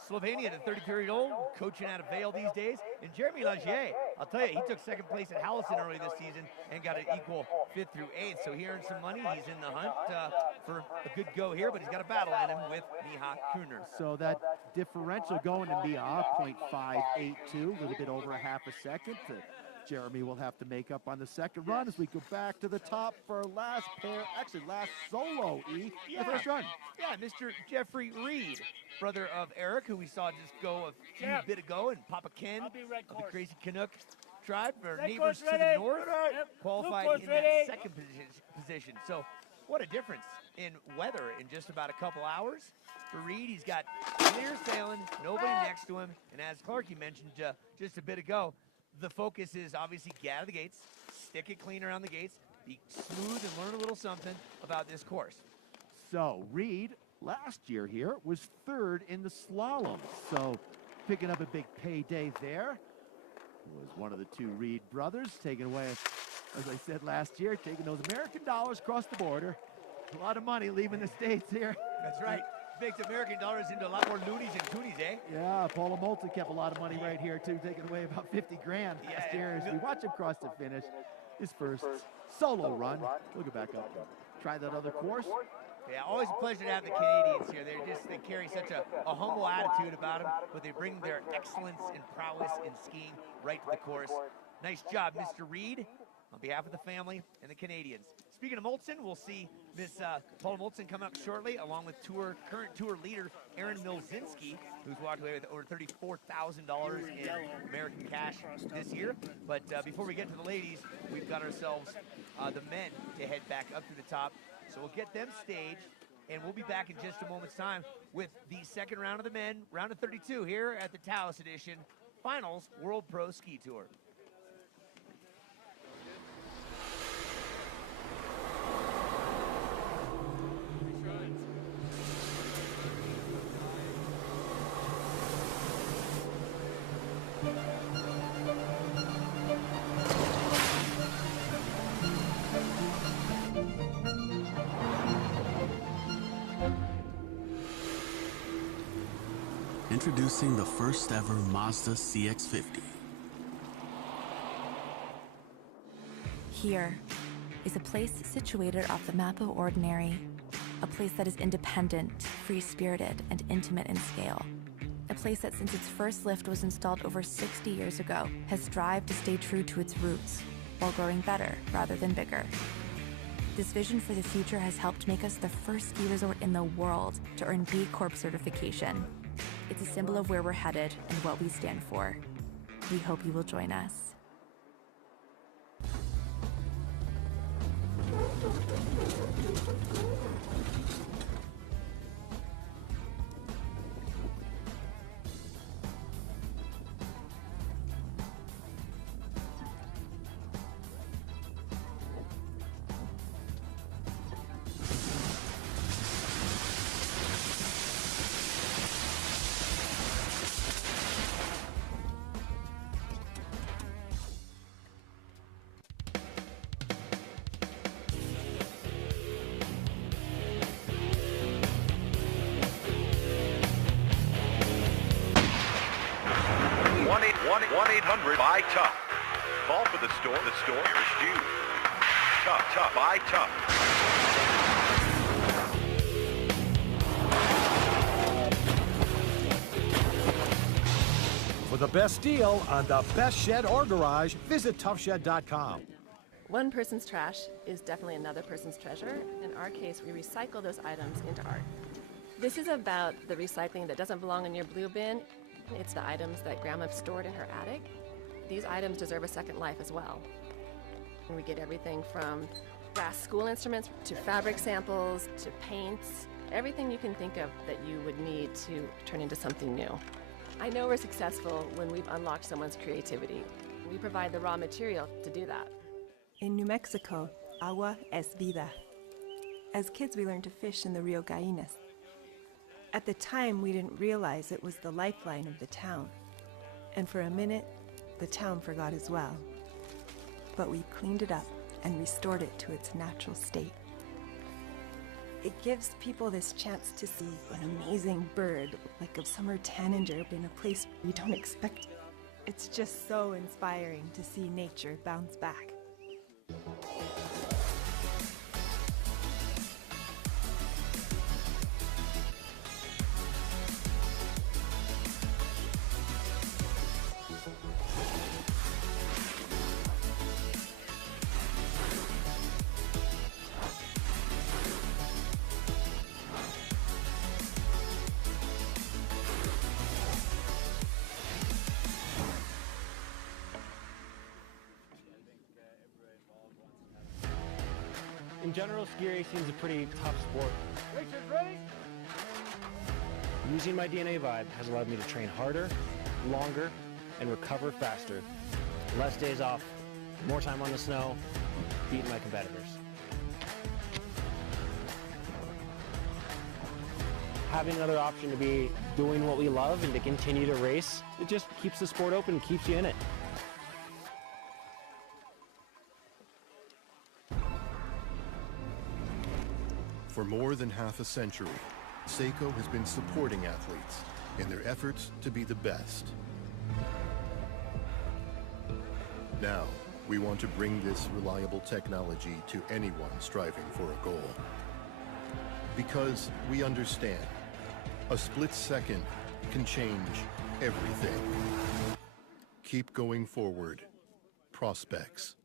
Slovenia, the 33-year-old, coaching out of Vail these days. And Jeremy Lagier, I'll tell you, he took second place at Hallison early this season and got an equal 5th through 8th. So he earned some money. He's in the hunt for a good go here, but he's got a battle in him with Miha Kruner. So that differential going to Miha, 0.582, a little bit over a half a second. Jeremy will have to make up on the second run as we go back to the top for our last solo, the first run. Yeah, Mr. Jeffrey Reed, brother of Eric, who we saw just go a bit ago, and Papa Ken of the Crazy Canuck tribe, our neighbors to the north, qualified in that second position. So what a difference in weather in just about a couple hours. For Reed, he's got clear sailing, nobody next to him, and as Clarky mentioned just a bit ago, the focus is obviously get out of the gates, stick it clean around the gates, be smooth and learn a little something about this course. So Reed, last year here, was 3rd in the slalom. So picking up a big payday there. Was one of the two Reed brothers, taking away, as I said last year, taking those American dollars across the border. A lot of money leaving the States here. That's right. Makes American dollars into a lot more loonies and toonies, eh? Yeah, Paula Moulton kept a lot of money right here, too, taking away about 50 grand last year as we watch him cross the finish. His first solo run. We'll go back up and try that other course. Yeah, always a pleasure to have the Canadians here. They carry such a humble attitude about them, but they bring their excellence and prowess in skiing right to the course. Nice job, Mr. Reed, on behalf of the family and the Canadians. Speaking of Moltzen, we'll see Miss Paula Moltzen come up shortly, along with current tour leader Aaron Milzinski, who's walked away with over $34,000 in American cash this year. But before we get to the ladies, we've got ourselves the men to head back up to the top. So we'll get them staged, and we'll be back in just a moment's time with the second round of the men, round of 32 here at the TAOS edition Finals World Pro Ski Tour. Introducing the first ever Mazda CX-50. Here is a place situated off the map of ordinary, A place that is independent, free-spirited, and intimate in scale. A place that since its first lift was installed over 60 years ago has strived to stay true to its roots while growing better rather than bigger. This vision for the future has helped make us the first ski resort in the world to earn B Corp certification. It's a symbol of where we're headed and what we stand for. We hope you will join us. One 800 buy tough. Call for the store. The store is due. Tough. Buy tough. For the best deal on the best shed or garage, visit toughshed.com. One person's trash is definitely another person's treasure. In our case, we recycle those items into art. This is about the recycling that doesn't belong in your blue bin. It's the items that Grandma stored in her attic. These items deserve a second life as well. And we get everything from brass school instruments to fabric samples to paints, everything you can think of that you would need to turn into something new. I know we're successful when we've unlocked someone's creativity. We provide the raw material to do that. In New Mexico, agua es vida. As kids, we learned to fish in the Rio Gallinas. At the time, we didn't realize it was the lifeline of the town. And for a minute, the town forgot as well. But we cleaned it up and restored it to its natural state. It gives people this chance to see an amazing bird, like a summer tanager, in a place we don't expect. It's just so inspiring to see nature bounce back. In general, ski racing is a pretty tough sport. Racers ready? Using my DNA vibe has allowed me to train harder, longer, and recover faster. Less days off, more time on the snow, beating my competitors. Having another option to be doing what we love and to continue to race, it just keeps the sport open and keeps you in it. For more than half a century, Seiko has been supporting athletes in their efforts to be the best. Now, we want to bring this reliable technology to anyone striving for a goal. Because we understand, a split second can change everything. Keep going forward. Prospects.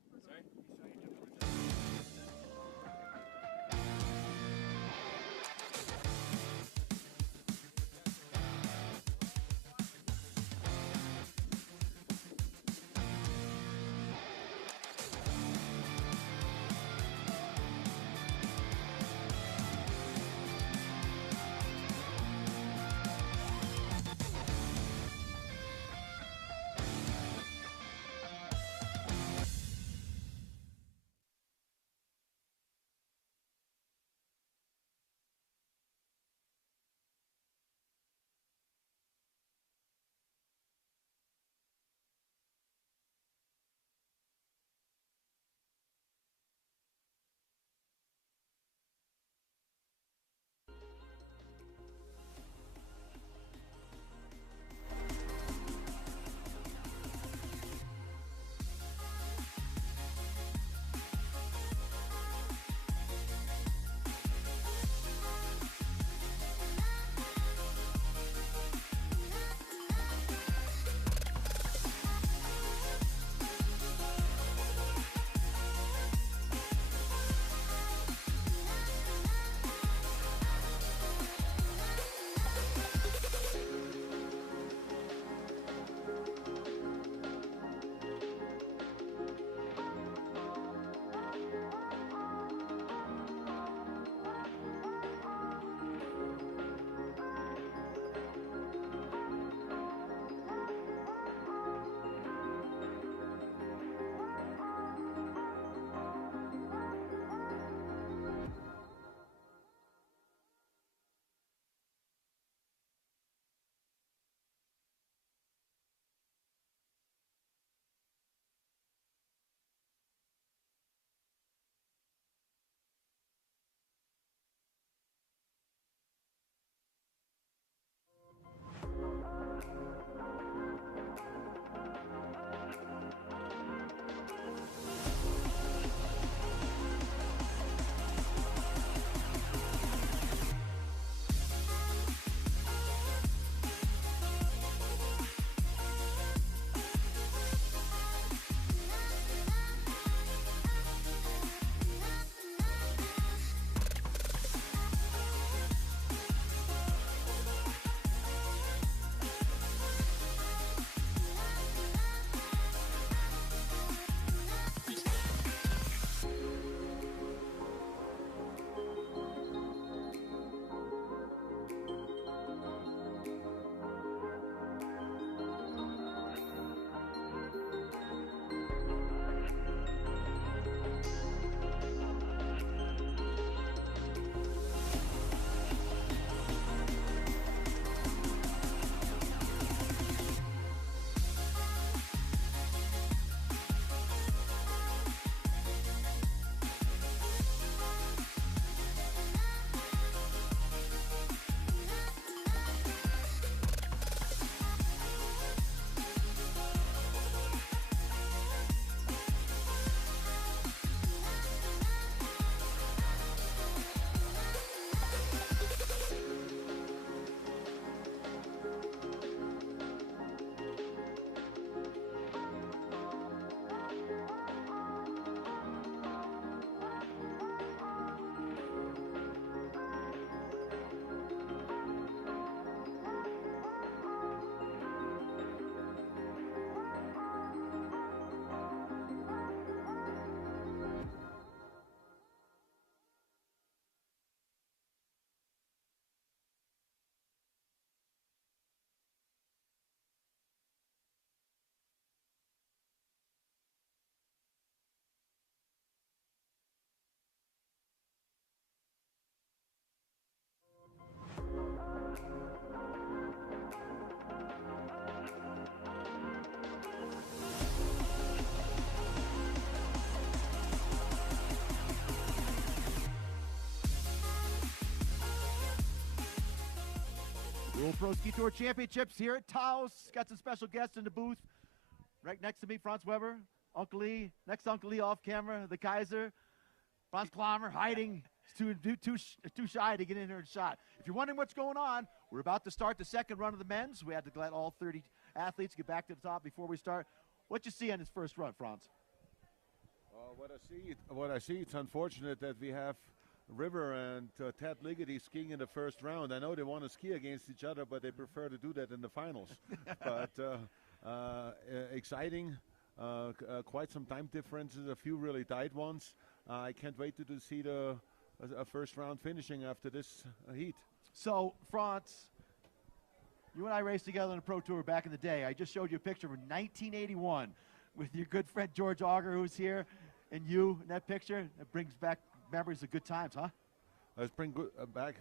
Dual Pro Ski Tour Championships here at TAOS. Got some special guests in the booth. Right next to me, Franz Weber, Uncle Lee. Next to Uncle Lee off camera, the Kaiser. Franz Klammer hiding. He's too shy to get in there and shot. If you're wondering what's going on, we're about to start the second run of the men's. We had to let all 30 athletes get back to the top before we start. What you see on this first run, Franz? What I see, it's unfortunate that we have River and Ted Ligety skiing in the first round. I know they want to ski against each other, but they prefer to do that in the finals. But exciting, quite some time differences, a few really tight ones. I can't wait to see the first round finishing after this heat. So, Franz, you and I raced together on a Pro Tour back in the day. I just showed you a picture from 1981 with your good friend George Auger, who's here, and you in that picture. That brings back memories of good times, huh? Let's bring back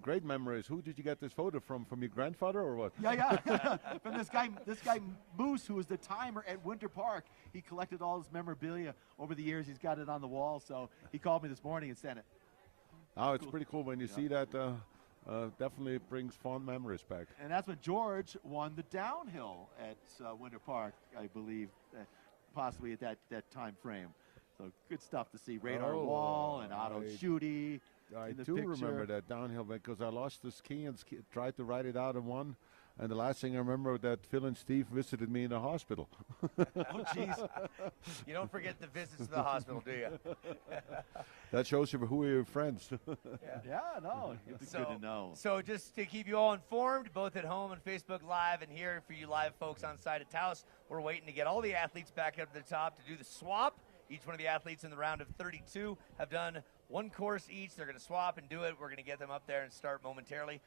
great memories. Who did you get this photo from? From your grandfather or what? Yeah. From this guy Moose, who was the timer at Winter Park. He collected all his memorabilia over the years. He's got it on the wall, so he called me this morning and sent it. Oh, it's pretty cool when you see that. Definitely brings fond memories back. And that's when George won the downhill at Winter Park, I believe, possibly at that time frame. So good stuff to see. Radar Wall and Otto Schutte. I do remember that downhill because I lost the ski and tried to ride it out and won. And the last thing I remember that Phil and Steve visited me in the hospital. Oh, jeez. You don't forget the visits to the hospital, do you? That shows you who are your friends. Yeah, no, it's good to know. So just to keep you all informed, both at home and Facebook Live and here for you live folks on site at TAOS, we're waiting to get all the athletes back up to the top to do the swap. Each one of the athletes in the round of 32 have done one course each. They're going to swap and do it. We're going to get them up there and start momentarily.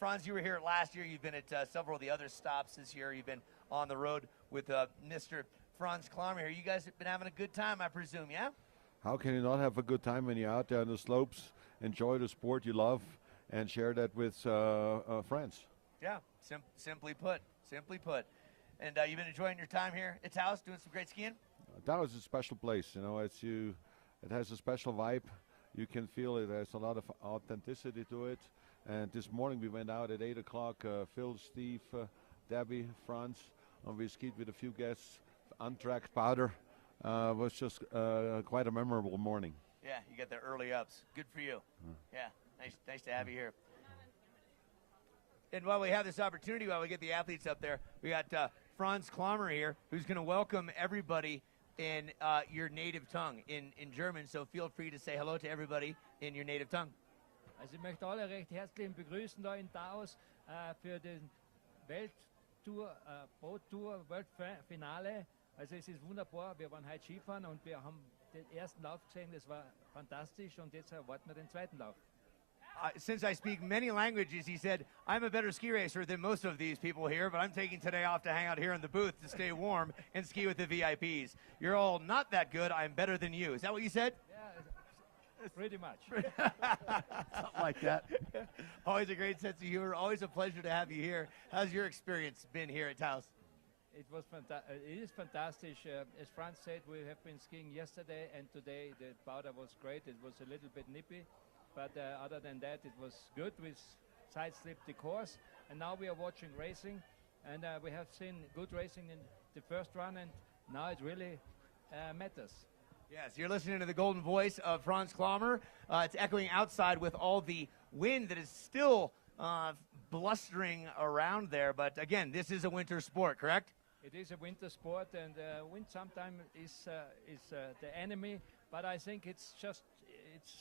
Franz, you were here last year. You've been at several of the other stops this year. You've been on the road with Mr. Franz Klammer here. You guys have been having a good time, I presume, yeah? How can you not have a good time when you're out there on the slopes, enjoy the sport you love, and share that with friends? Yeah, simply put. And you've been enjoying your time here at TAOS, doing some great skiing? TAOS is a special place. You know, it has a special vibe. You can feel it. There's a lot of authenticity to it. And this morning we went out at 8 o'clock. Phil, Steve, Debbie, Franz, and we skied with a few guests. Untracked powder. Was just quite a memorable morning. Yeah, you got the early ups. Good for you. Yeah, nice to have you here. And while we have this opportunity, while we get the athletes up there, we got Franz Klammer here, who's going to welcome everybody in your native tongue, in German. So feel free to say hello to everybody in your native tongue. Also ich möchte alle recht herzlich begrüßen da in TAOS für den Welttour, Boot-Tour, Weltfinale. Also es ist wunderbar, wir waren heute Skifahren und wir haben den ersten Lauf gesehen, das war fantastisch und jetzt erwarten wir den zweiten Lauf. Since I speak many languages, he said, I'm a better ski racer than most of these people here, but I'm taking today off to hang out here in the booth to stay warm and ski with the VIPs. You're all not that good. I'm better than you. Is that what you said? Yeah, pretty much. Something like that. Always a great sense of humor. Always a pleasure to have you here. How's your experience been here at TAOS? It is fantastic. As Franz said, we have been skiing yesterday and today. The powder was great. It was a little bit nippy. But other than that, it was good. We side-slipped the course, and now we are watching racing, and we have seen good racing in the first run, and now it really matters. Yes, you're listening to the golden voice of Franz Klammer. It's echoing outside with all the wind that is still blustering around there. But again, this is a winter sport, correct? It is a winter sport, and wind sometimes is the enemy. But I think it's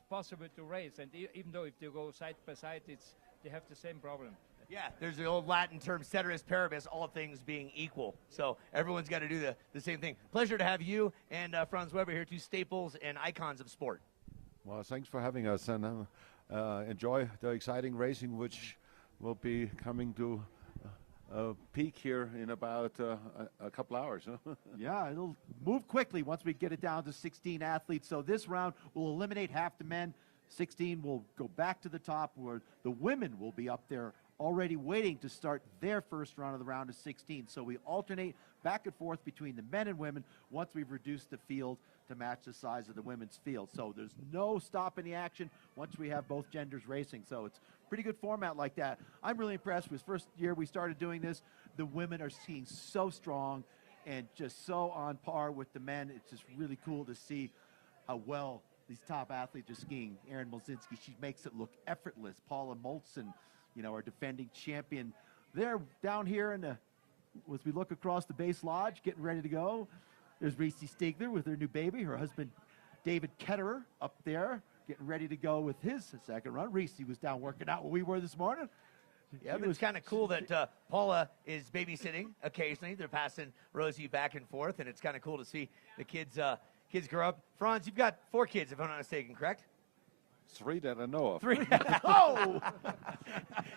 possible to race, and even though if you go side by side, they have the same problem. Yeah, there's the old Latin term, ceteris paribus, all things being equal. So everyone's got to do the same thing. Pleasure to have you and Franz Weber here, two staples and icons of sport. Well, thanks for having us, and enjoy the exciting racing, which will be coming to a peak here in about a couple hours. Yeah, it'll move quickly once we get it down to 16 athletes. So this round will eliminate half the men. 16 will go back to the top, where the women will be up there already waiting to start their first round of the round of 16. So we alternate back and forth between the men and women once we've reduced the field to match the size of the women's field. So there's no stop in the action once we have both genders racing. So it's pretty good format like that. I'm really impressed. With first year we started doing this, the women are skiing so strong and just so on par with the men. It's just really cool to see how well these top athletes are skiing. Erin Molzinski, she makes it look effortless. Paula Moltzen, you know, our defending champion. They're down here in the, as we look across the base lodge, getting ready to go. There's Reese Stigler with her new baby, her husband David Ketterer up there, getting ready to go with his second run. Reese was down working out where we were this morning. Yeah, but it's kind of cool that Paula is babysitting occasionally. They're passing Rosie back and forth, and it's kind of cool to see the kids grow up. Franz, you've got 4 kids, if I'm not mistaken, correct? 3 that I know of. 3. Oh!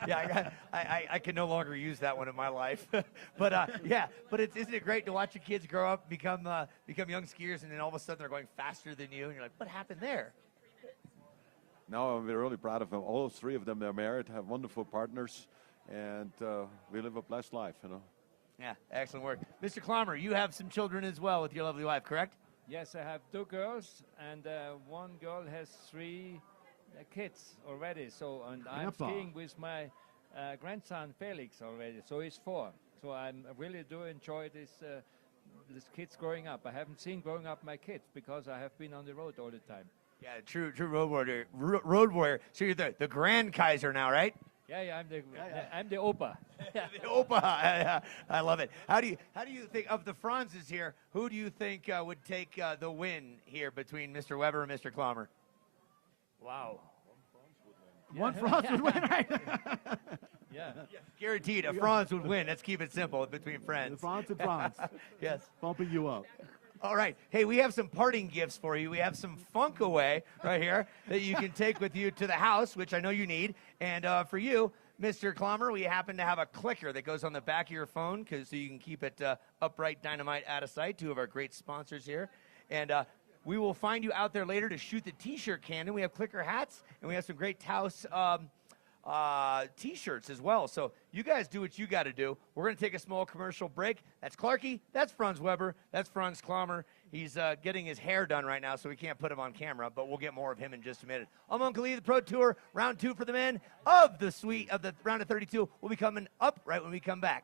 Yeah, I can no longer use that one in my life. But yeah, but isn't it great to watch your kids grow up, become young skiers, and then all of a sudden they're going faster than you, and you're like, what happened there? No, we're really proud of them. All 3 of them, they're married, have wonderful partners, and we live a blessed life, you know. Yeah, excellent work. Mr. Clommer, you have some children as well with your lovely wife, correct? Yes, I have 2 girls, and one girl has 3 kids already. So, and I'm skiing with my grandson Felix already. So he's 4. So I really do enjoy this kids growing up. I haven't seen growing up my kids because I have been on the road all the time. Yeah, true road warrior. So you're the Grand Kaiser now, right? Yeah, I'm the Opa. The Opa. I love it. How do you think of the Franzes here? Who do you think would take the win here between Mr. Weber and Mr. Clommer? Wow. One Franz would win, right? Yeah. Guaranteed, a Franz would win. Let's keep it simple between friends. Franz and Franz. Yes. Bumping you up. All right. Hey, we have some parting gifts for you. We have some Funk Away right here that you can take with you to the house, which I know you need. And for you, Mr. Clommer, we happen to have a clicker that goes on the back of your phone so you can keep it upright, dynamite, out of sight. 2 of our great sponsors here. And we will find you out there later to shoot the T-shirt cannon. We have clicker hats, and we have some great TAOS T-shirts as well. So you guys do what you got to do. We're going to take a small commercial break. That's Clarkie. That's Franz Weber. That's Franz Clommer. He's getting his hair done right now, so we can't put him on camera, but we'll get more of him in just a minute. I'm Uncle Lee, the Pro Tour, round 2 for the men of the suite of the round of 32. We'll be coming up right when we come back.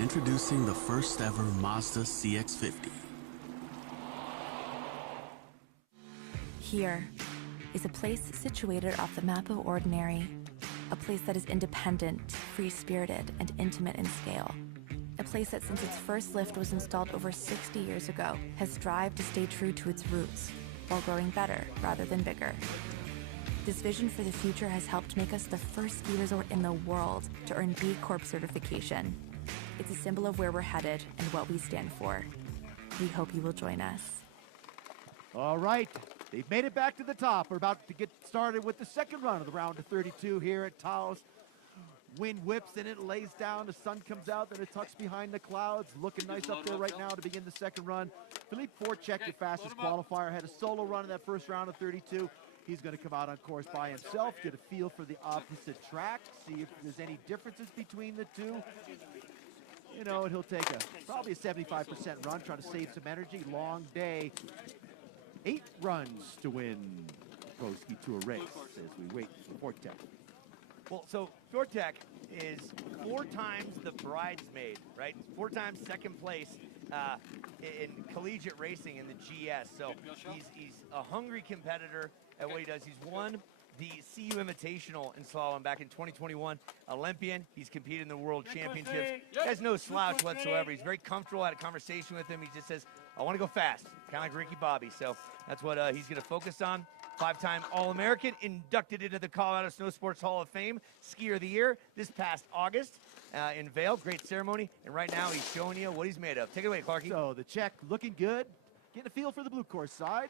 Introducing the first ever Mazda CX-50. Here is a place situated off the map of ordinary, a place that is independent, free-spirited, and intimate in scale. A place that since its first lift was installed over 60 years ago has strived to stay true to its roots while growing better rather than bigger. This vision for the future has helped make us the first ski resort in the world to earn B Corp certification. It's a symbol of where we're headed and what we stand for. We hope you will join us. All right, they've made it back to the top. We're about to get started with the second run of the round of 32 here at TAOS. Wind whips and it lays down. The sun comes out, then it tucks behind the clouds. Looking nice up there right now to begin the second run. Philippe Forchek, your fastest qualifier, had a solo run in that first round of 32. He's going to come out on course by himself, get a feel for the opposite track, see if there's any differences between the two. You know, and he'll take probably a 75% run, trying to save some energy. Long day. 8 runs to win Pro Ski Tour race as we wait for Fortek. Well, so Fortek is 4 times the bridesmaid, right? 4 times second place in collegiate racing in the GS. So he's a hungry competitor at what he does. He's won the CU Invitational in slalom back in 2021. Olympian. He's competed in the World Championships. He has no slouch whatsoever. He's very comfortable. I had a conversation with him. He just says, I want to go fast, kind of like Ricky Bobby. So that's what he's going to focus on. 5-time All-American, inducted into the Colorado Snow Sports Hall of Fame, Skier of the Year this past August in Vail. Great ceremony. And right now he's showing you what he's made of. Take it away, Clarkie. So the Czech looking good. Getting a feel for the blue course side.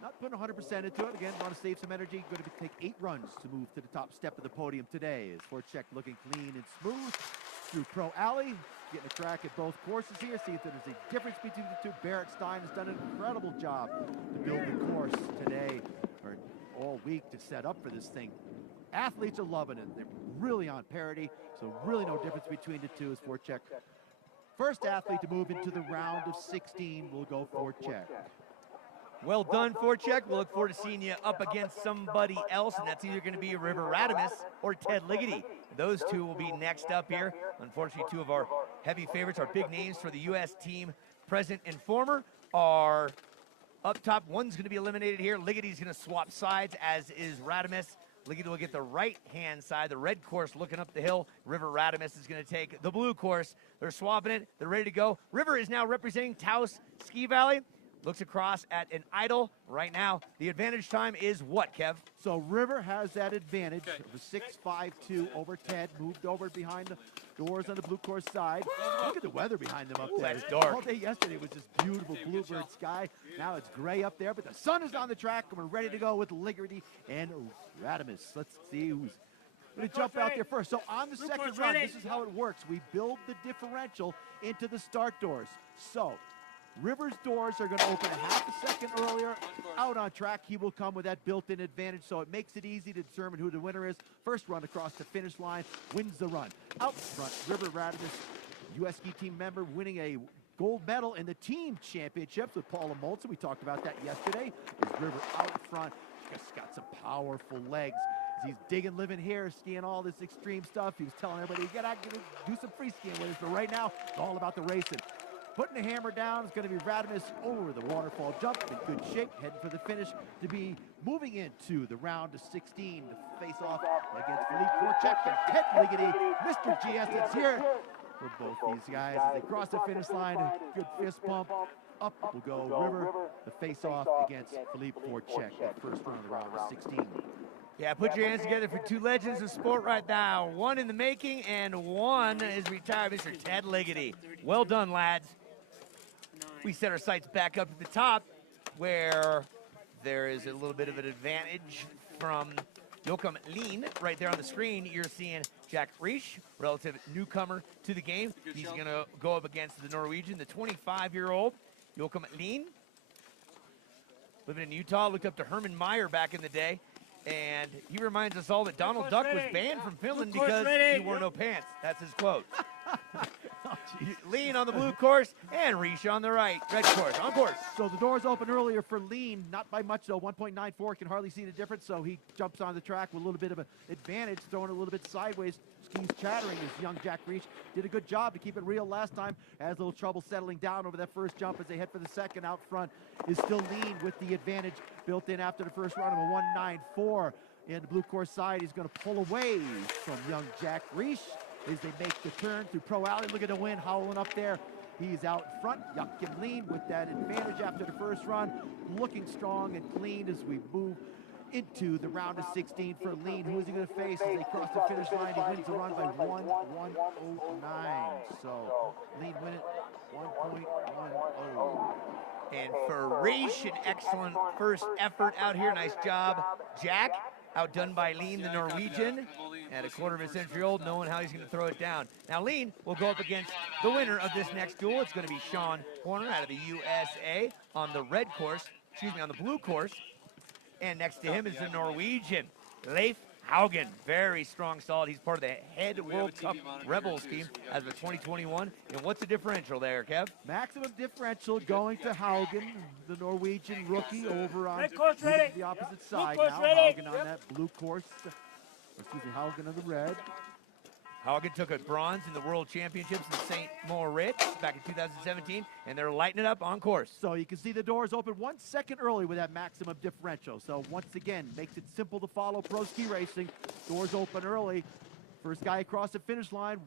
Not putting 100% into it. Again, want to save some energy. Going to take 8 runs to move to the top step of the podium today. As Forchek looking clean and smooth through Pro Alley. getting a crack at both courses here, see if there's a difference between the two. Barrett Stein has done an incredible job to build the course today, or all week, to set up for this thing. Athletes are loving it. They're really on parity, so really no difference between the two as Voracek. First athlete to move into the round of 16 will go Voracek. Well done, Voracek. We'll look forward to seeing you up against somebody else, and that's either going to be River Radamus or Ted Ligety. Those two will be next up here. Unfortunately, two of our heavy favorites, our big names for the U.S. team, present and former, are up top. One's going to be eliminated here. Ligaty's going to swap sides, as is Radamus. Ligety will get the right-hand side, the red course looking up the hill. River Radamus is going to take the blue course. They're swapping it. They're ready to go. River is now representing TAOS Ski Valley. Looks across at an idol right now. The advantage time is what, Kev? So River has that advantage of a 6.52 over Ted, moved over behind the doors on the blue course side. Look at the weather behind them up there. That's dark. All day yesterday was just beautiful bluebird sky. Now it's gray up there, but the sun is on the track, and we're ready to go with Ligety and Radamus. Let's see who's going to jump out there first. So on the second run, this is how it works. We build the differential into the start doors. So River's doors are going to open a half a second earlier. Out on track, he will come with that built-in advantage, so it makes it easy to determine who the winner is. First run across the finish line wins the run. Out front, River Radamus, U.S. ski team member, winning a gold medal in the team championships with Paula Molson. We talked about that yesterday. Is River out front, just got some powerful legs. As he's digging, living here, skiing all this extreme stuff. He was telling everybody, you gotta do some free skiing with us, but right now, it's all about the racing. Putting the hammer down is going to be Radamus over the waterfall jump. In good shape, heading for the finish to be moving into the round of 16 to face off against Philippe Voracek and Ted Ligety. Mr. GS is here for both these guys as they cross the finish line. A good fist pump. Up will go River to face off against Philippe Voracek at first round of the round of 16. Yeah, put your hands together for two legends of sport right now. One in the making and one is retired, Mr. Ted Ligety. Well done, lads. We set our sights back up at the top, where there is a little bit of an advantage from Joachim Lean right there on the screen. You're seeing Jack Riesch, relative newcomer to the game. He's going to go up against the Norwegian, the 25-year-old Joachim Lean. Living in Utah, looked up to Herman Meyer back in the day. And he reminds us all that Donald Duck was banned from Finland because he wore no pants. That's his quote. Lean on the blue course and Riesch on the red course. On course. So the doors open earlier for Lean, not by much though. 1.94, can hardly see the difference, so he jumps on the track with a little bit of an advantage, throwing a little bit sideways. Skis chattering as young Jack Riesch did a good job to keep it real last time. Has a little trouble settling down over that first jump as they head for the second. Out front is still Lean with the advantage built in after the first run of a 1.94. In the blue course side, he's going to pull away from young Jack Riesch as they make the turn through Pro Alley. Look at the wind howling up there. He's out front. Joachim Lean with that advantage after the first run. Looking strong and clean as we move into the round of 16 for Lean. Who is he going to face as they cross the finish line? He wins the run by 1:109. So Lean win it 1.10. And for Riesch, an excellent first effort out here. Nice job, Jack. Outdone by Lean, the Norwegian, at a quarter of a century old, knowing how he's going to throw it down. Now Lean will go up against the winner of this next duel. It's going to be Sean Horner out of the USA on the on the blue course. And next to him is the Norwegian, Leif Haugen. Very strong, solid. He's part of the head World Cup Rebels team as of 2021. And what's the differential there, Kev? Maximum differential going to Haugen, the Norwegian rookie, over on the opposite side now. Haugen on that blue course. Excuse me, Haugen on the red. Haugen took a bronze in the World Championships in St. Moritz back in 2017, and they're lighting it up on course. So you can see the doors open 1 second early with that maximum differential. So once again, makes it simple to follow pro ski racing. Doors open early. First guy across the finish line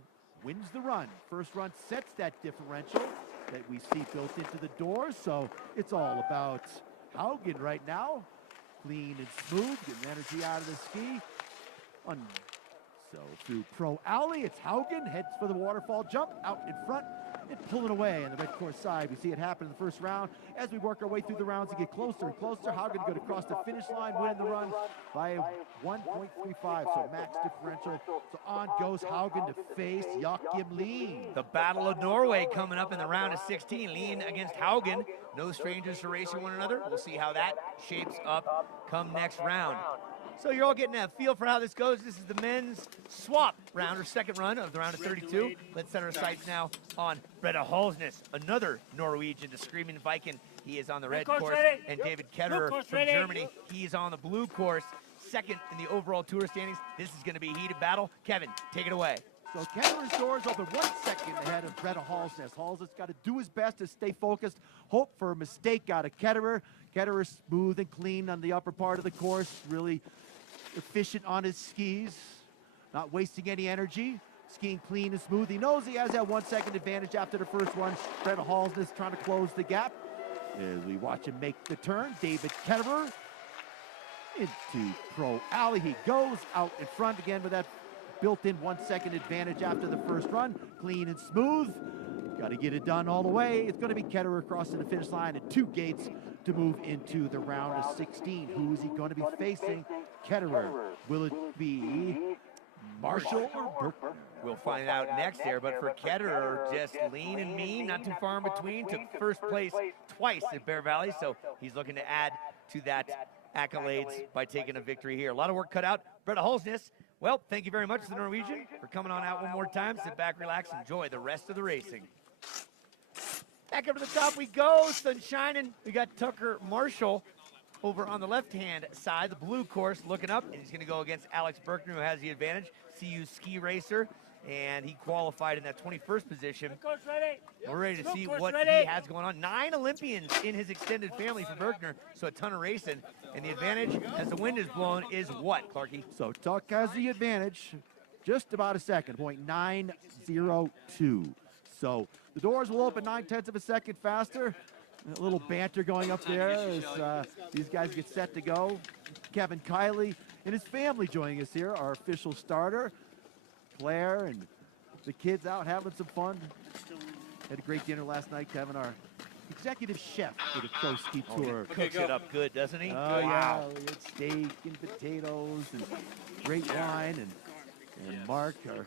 wins the run. First run sets that differential that we see built into the doors. So it's all about Haugen right now. Clean and smooth, getting energy out of the ski. So through Pro Alley, it's Haugen, heads for the waterfall jump. Out in front and pulling away on the red course side. We see it happen in the first round. As we work our way through the rounds and get closer and closer, Haugen going to cross the finish line, winning the run by 1.35, so max differential. So on goes Haugen to face Joachim Lean. The Battle of Norway coming up in the round of 16. Lean against Haugen. No strangers to racing one another. We'll see how that shapes up come next round. So you're all getting a feel for how this goes. This is the men's swap round, or second run of the round of 32. Let's set our sights now on Brede Halsnes, another Norwegian, the Screaming Viking. He is on the red course. And David Ketterer from Germany, he's on the blue course. Second in the overall tour standings. This is going to be a heated battle. Kevin, take it away. So Ketterer's doors open 1 second ahead of Brede Halsnes. Halsnes got to do his best to stay focused, hope for a mistake out of Ketterer. Ketterer smooth and clean on the upper part of the course, really efficient on his skis, not wasting any energy, skiing clean and smooth. He knows he has that 1 second advantage after the first one. Brede Halsnes trying to close the gap. As we watch him make the turn, David Ketterer into Pro Alley. He goes out in front again with that built-in 1 second advantage after the first run. Clean and smooth. Got to get it done all the way. It's going to be Ketterer crossing the finish line and 2 gates to move into the round of 16. Who is he going to be facing? Ketterer. Will it be Marshall or Berkner? We'll find out next there, but for Ketterer, just lean and mean, not too far in between. Took first place twice at Bear Valley, so he's looking to add to that accolades by taking a victory here. A lot of work cut out. Brede Halsnes, well, thank you very much to the Norwegian for coming on out one more time. Sit back, relax, enjoy the rest of the racing. Back up to the top we go, sun shining. We got Tucker Marshall over on the left-hand side, the blue course, looking up, and he's going to go against Alex Berkner, who has the advantage. CU ski racer, and he qualified in that 21st position. We're ready to see what he has going on. 9 Olympians in his extended family for Berkner, so a ton of racing. And the advantage, as the wind is blowing, is what, Clarky? So Tuck has the advantage, just about a second, 0.902. So the doors will open 9/10 of a second faster. A little banter going up there as these guys get set to go. Kevin Kiley and his family joining us here, our official starter. Claire and the kids out having some fun. Had a great dinner last night. Kevin, our executive chef for the Pro Ski Tour. Cooks it up good, doesn't he? Oh, yeah. We had steak and potatoes and great wine. And Mark, our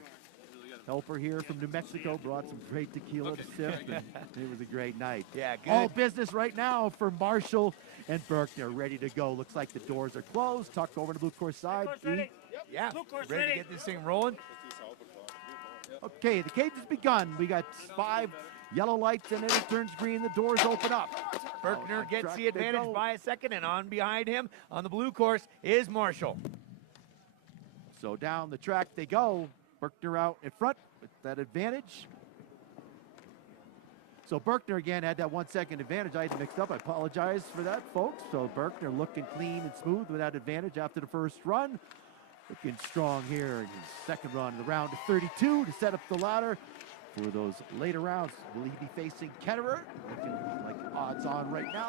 helper here from New Mexico, brought some great tequila to sip, and it was a great night. Yeah, good. All business right now for Marshall and Berkner, ready to go. Looks like the doors are closed. Tucked over to the blue course side. Yeah, ready to get this thing rolling. Okay, the cage has begun. We got 5 yellow lights, and then it turns green. The doors open up. Berkner gets the advantage by a second, and on behind him on the blue course is Marshall. So down the track they go. Berkner out in front with that advantage. So Berkner again had that 1 second advantage. I had it mixed up. I apologize for that, folks. So Berkner looking clean and smooth with that advantage after the first run. Looking strong here in his second run, the round of 32 to set up the ladder for those later rounds. Will he be facing Ketterer? Looking like odds on right now.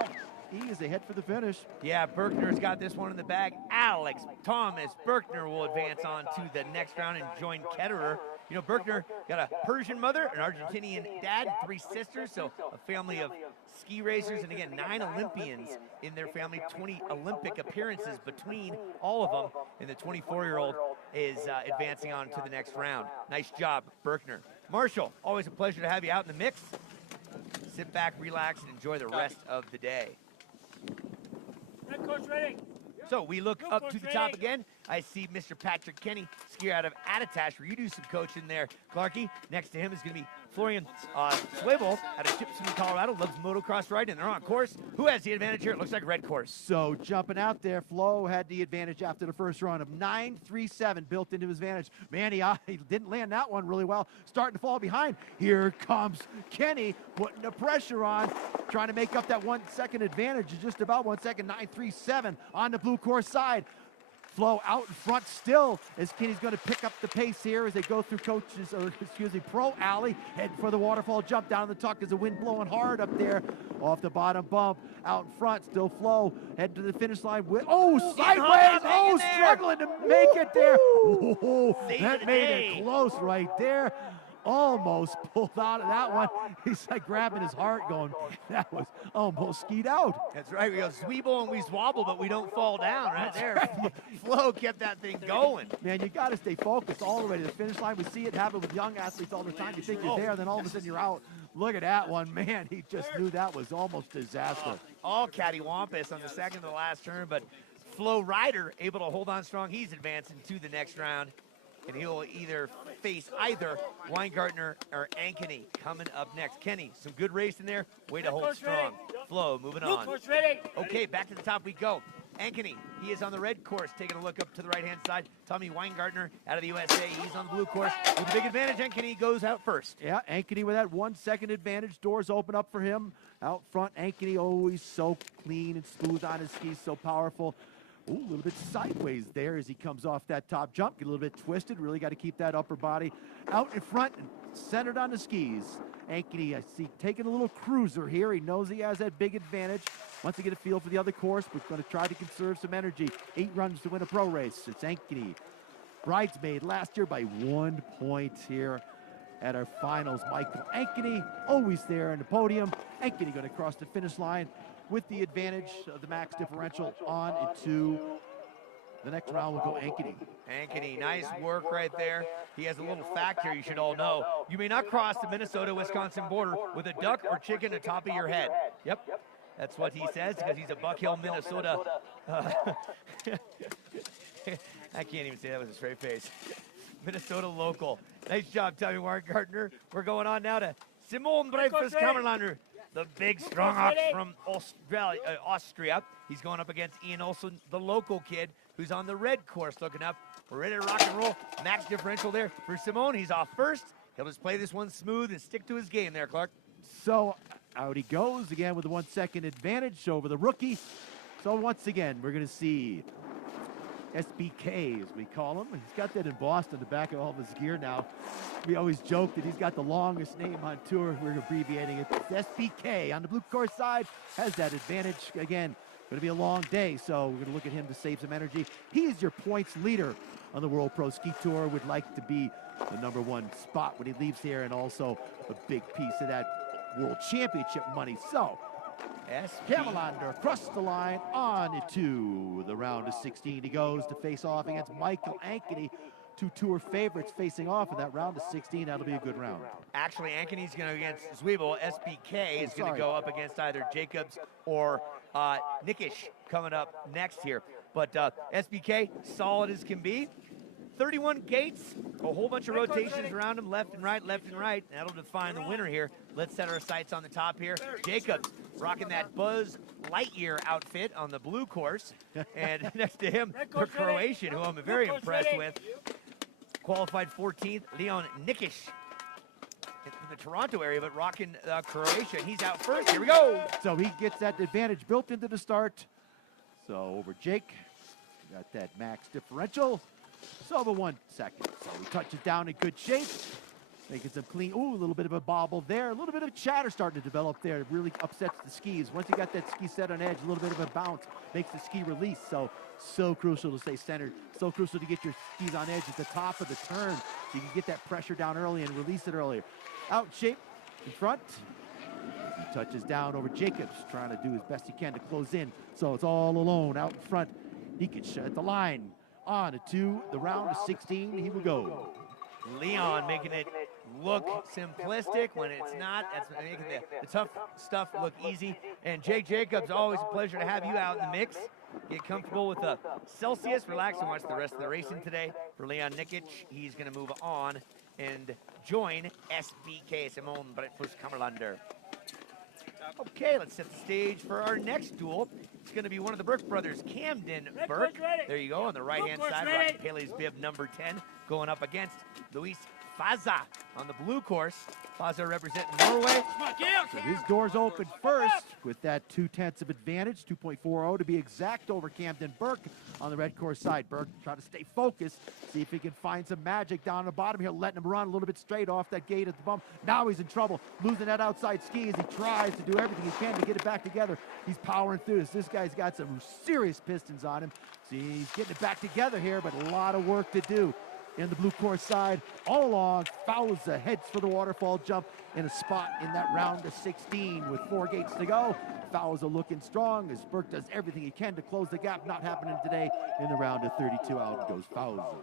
He is ahead for the finish. Yeah, Berkner's got this one in the bag. Alex Thomas Berkner will advance on to the next round and join Ketterer. You know, Berkner got a Persian mother, an Argentinian dad, 3 sisters, so a family of ski racers, and again, 9 Olympians in their family, 20 Olympic appearances between all of them, and the 24-year-old is advancing on to the next round. Nice job, Berkner. Marshall, always a pleasure to have you out in the mix. Sit back, relax, and enjoy the rest of the day. Red course ready. So we look up to the top again. I see Mr. Patrick Kenny, skier out of Attitash, where you do some coaching there, Clarky. Next to him is going to be Florian Swivel out of Gibson, Colorado. Loves motocross riding, and they're on course. Who has the advantage here? It looks like red course. So jumping out there, Flo had the advantage after the first run of 9.37 built into his advantage. Man, he didn't land that one really well. Starting to fall behind. Here comes Kenny putting the pressure on, trying to make up that 1 second advantage. Just about 1 second, 9.37 on the blue course side. Flo out in front still as Kenny's going to pick up the pace here as they go through Pro Alley, heading for the waterfall jump down the tuck as the wind blowing hard up there off the bottom bump. Out in front, still Flo heading to the finish line with, sideways, struggling to make it there. That made it close right there. almost pulled out of that one. He's like grabbing his heart going, that was almost skied out. That's right. We go Zweeble and we swabble, but we don't fall down right there. Flo kept that thing going. Man, you got to stay focused all the way to the finish line. We see it happen with young athletes all the time. You think you're there, then all of a sudden you're out. Look at that one. Man, he just knew that was almost disaster. All cattywampus on the second to the last turn, but Flo Ryder able to hold on strong. He's advancing to the next round, and he'll either face either Weingartner or Ankeny coming up next. Kenny, some good racing there. Way to hold strong. Flo moving on. Okay, back to the top we go. Ankeny, he is on the red course, taking a look up to the right-hand side. Tommy Weingartner out of the USA, he's on the blue course. With a big advantage, Ankeny goes out first. Yeah, Ankeny with that 1 second advantage. Doors open up for him. Out front, Ankeny always so clean and smooth on his skis, so powerful. Ooh, a little bit sideways there as he comes off that top jump. Get a little bit twisted. Really got to keep that upper body out in front and centered on the skis. Ankeny, I see, taking a little cruiser here. He knows he has that big advantage. Wants to get a feel for the other course, but going to try to conserve some energy. 8 runs to win a pro race. It's Ankeny. Bridesmaid last year by 1 point here at our finals. Michael Ankeny, always there on the podium. Ankeny going to cross the finish line with the advantage of the max differential on into the next round. Will go Ankeny. Ankeny, nice work right there. He has a little fact here you should all know. You may not cross the Minnesota-Wisconsin border with a duck or chicken atop of your head. Yep, that's what he says because he's a Buck Hill, Minnesota. I can't even say that with a straight face. Minnesota local. Nice job, Tommy Weingartner. We're going on now to Simon Breifus-Kammerlander, the big strong ox from Austria. He's going up against Ian Olsen, the local kid, who's on the red course looking up. We're ready to rock and roll. Max differential there for Simone. He's off first. He'll just play this one smooth and stick to his game there, Clark. So out he goes again with a 1 second advantage over the rookie. So once again, we're going to see SBK, as we call him. He's got that embossed on the back of all of his gear now. We always joke that he's got the longest name on tour. We're abbreviating it. It's SBK on the blue course side. Has that advantage. Again, going to be a long day, so we're going to look at him to save some energy. He is your points leader on the World Pro Ski Tour. Would like to be the #1 spot when he leaves here, and also a big piece of that World Championship money. So Kammerlander across the line on into the round of 16. He goes to face off against Michael Ankeny, 2 tour favorites facing off in that round of 16. That'll be a good round. Actually, Ankeny's going to against Zweeble. SBK is going to go up against either Jacobs or Nickish coming up next here. But SBK, solid as can be. 31 gates, a whole bunch of rotations around him, left and right, left and right. That'll define the winner here. Let's set our sights on the top here. Jacobs rocking that Buzz Lightyear outfit on the blue course. And next to him, the Croatian, who I'm very impressed with. Qualified 14th, Leon Nickish. In the Toronto area, but rocking Croatia. He's out first. Here we go. So he gets that advantage built into the start. So over Jake, got that max differential. So the 1 second. So he touches down in good shape. Making some clean, ooh, a little bit of a bobble there. A little bit of chatter starting to develop there. It really upsets the skis. Once you got that ski set on edge, a little bit of a bounce makes the ski release. So crucial to stay centered. So crucial to get your skis on edge at the top of the turn. So you can get that pressure down early and release it earlier. Out shape in front. He touches down over Jacobs, trying to do his best he can to close in. So it's all alone out in front. Nickish at the line. On to the round of 16, he will go. Leon making it look simplistic when it's not. That's making the tough stuff look easy. And Jake Jacobs, always a pleasure to have you out in the mix. Get comfortable with the Celsius, relax and watch the rest of the racing today. For Leon Nikic, he's going to move on and join SBK, Simon Breifus-Kammerlander. Okay, let's set the stage for our next duel. It's going to be one of the Burke brothers, Camden Burke. There you go, on the right-hand side, rocking Paley's bib number 10, going up against Luis Faza on the blue course. Faza representing Norway. So his doors open first with that 2/10 of advantage, 2.40 to be exact over Camden Burke on the red course side. Burke trying to stay focused, see if he can find some magic down the bottom here, letting him run a little bit straight off that gate at the bump. Now he's in trouble, losing that outside ski as he tries to do everything he can to get it back together. He's powering through this. This guy's got some serious pistons on him. See, he's getting it back together here, but a lot of work to do. in the blue course side. All along, Fauza heads for the waterfall jump in a spot in that round of 16 with 4 gates to go. Fauza looking strong as Burke does everything he can to close the gap. Not happening today in the round of 32. Out goes Fauza.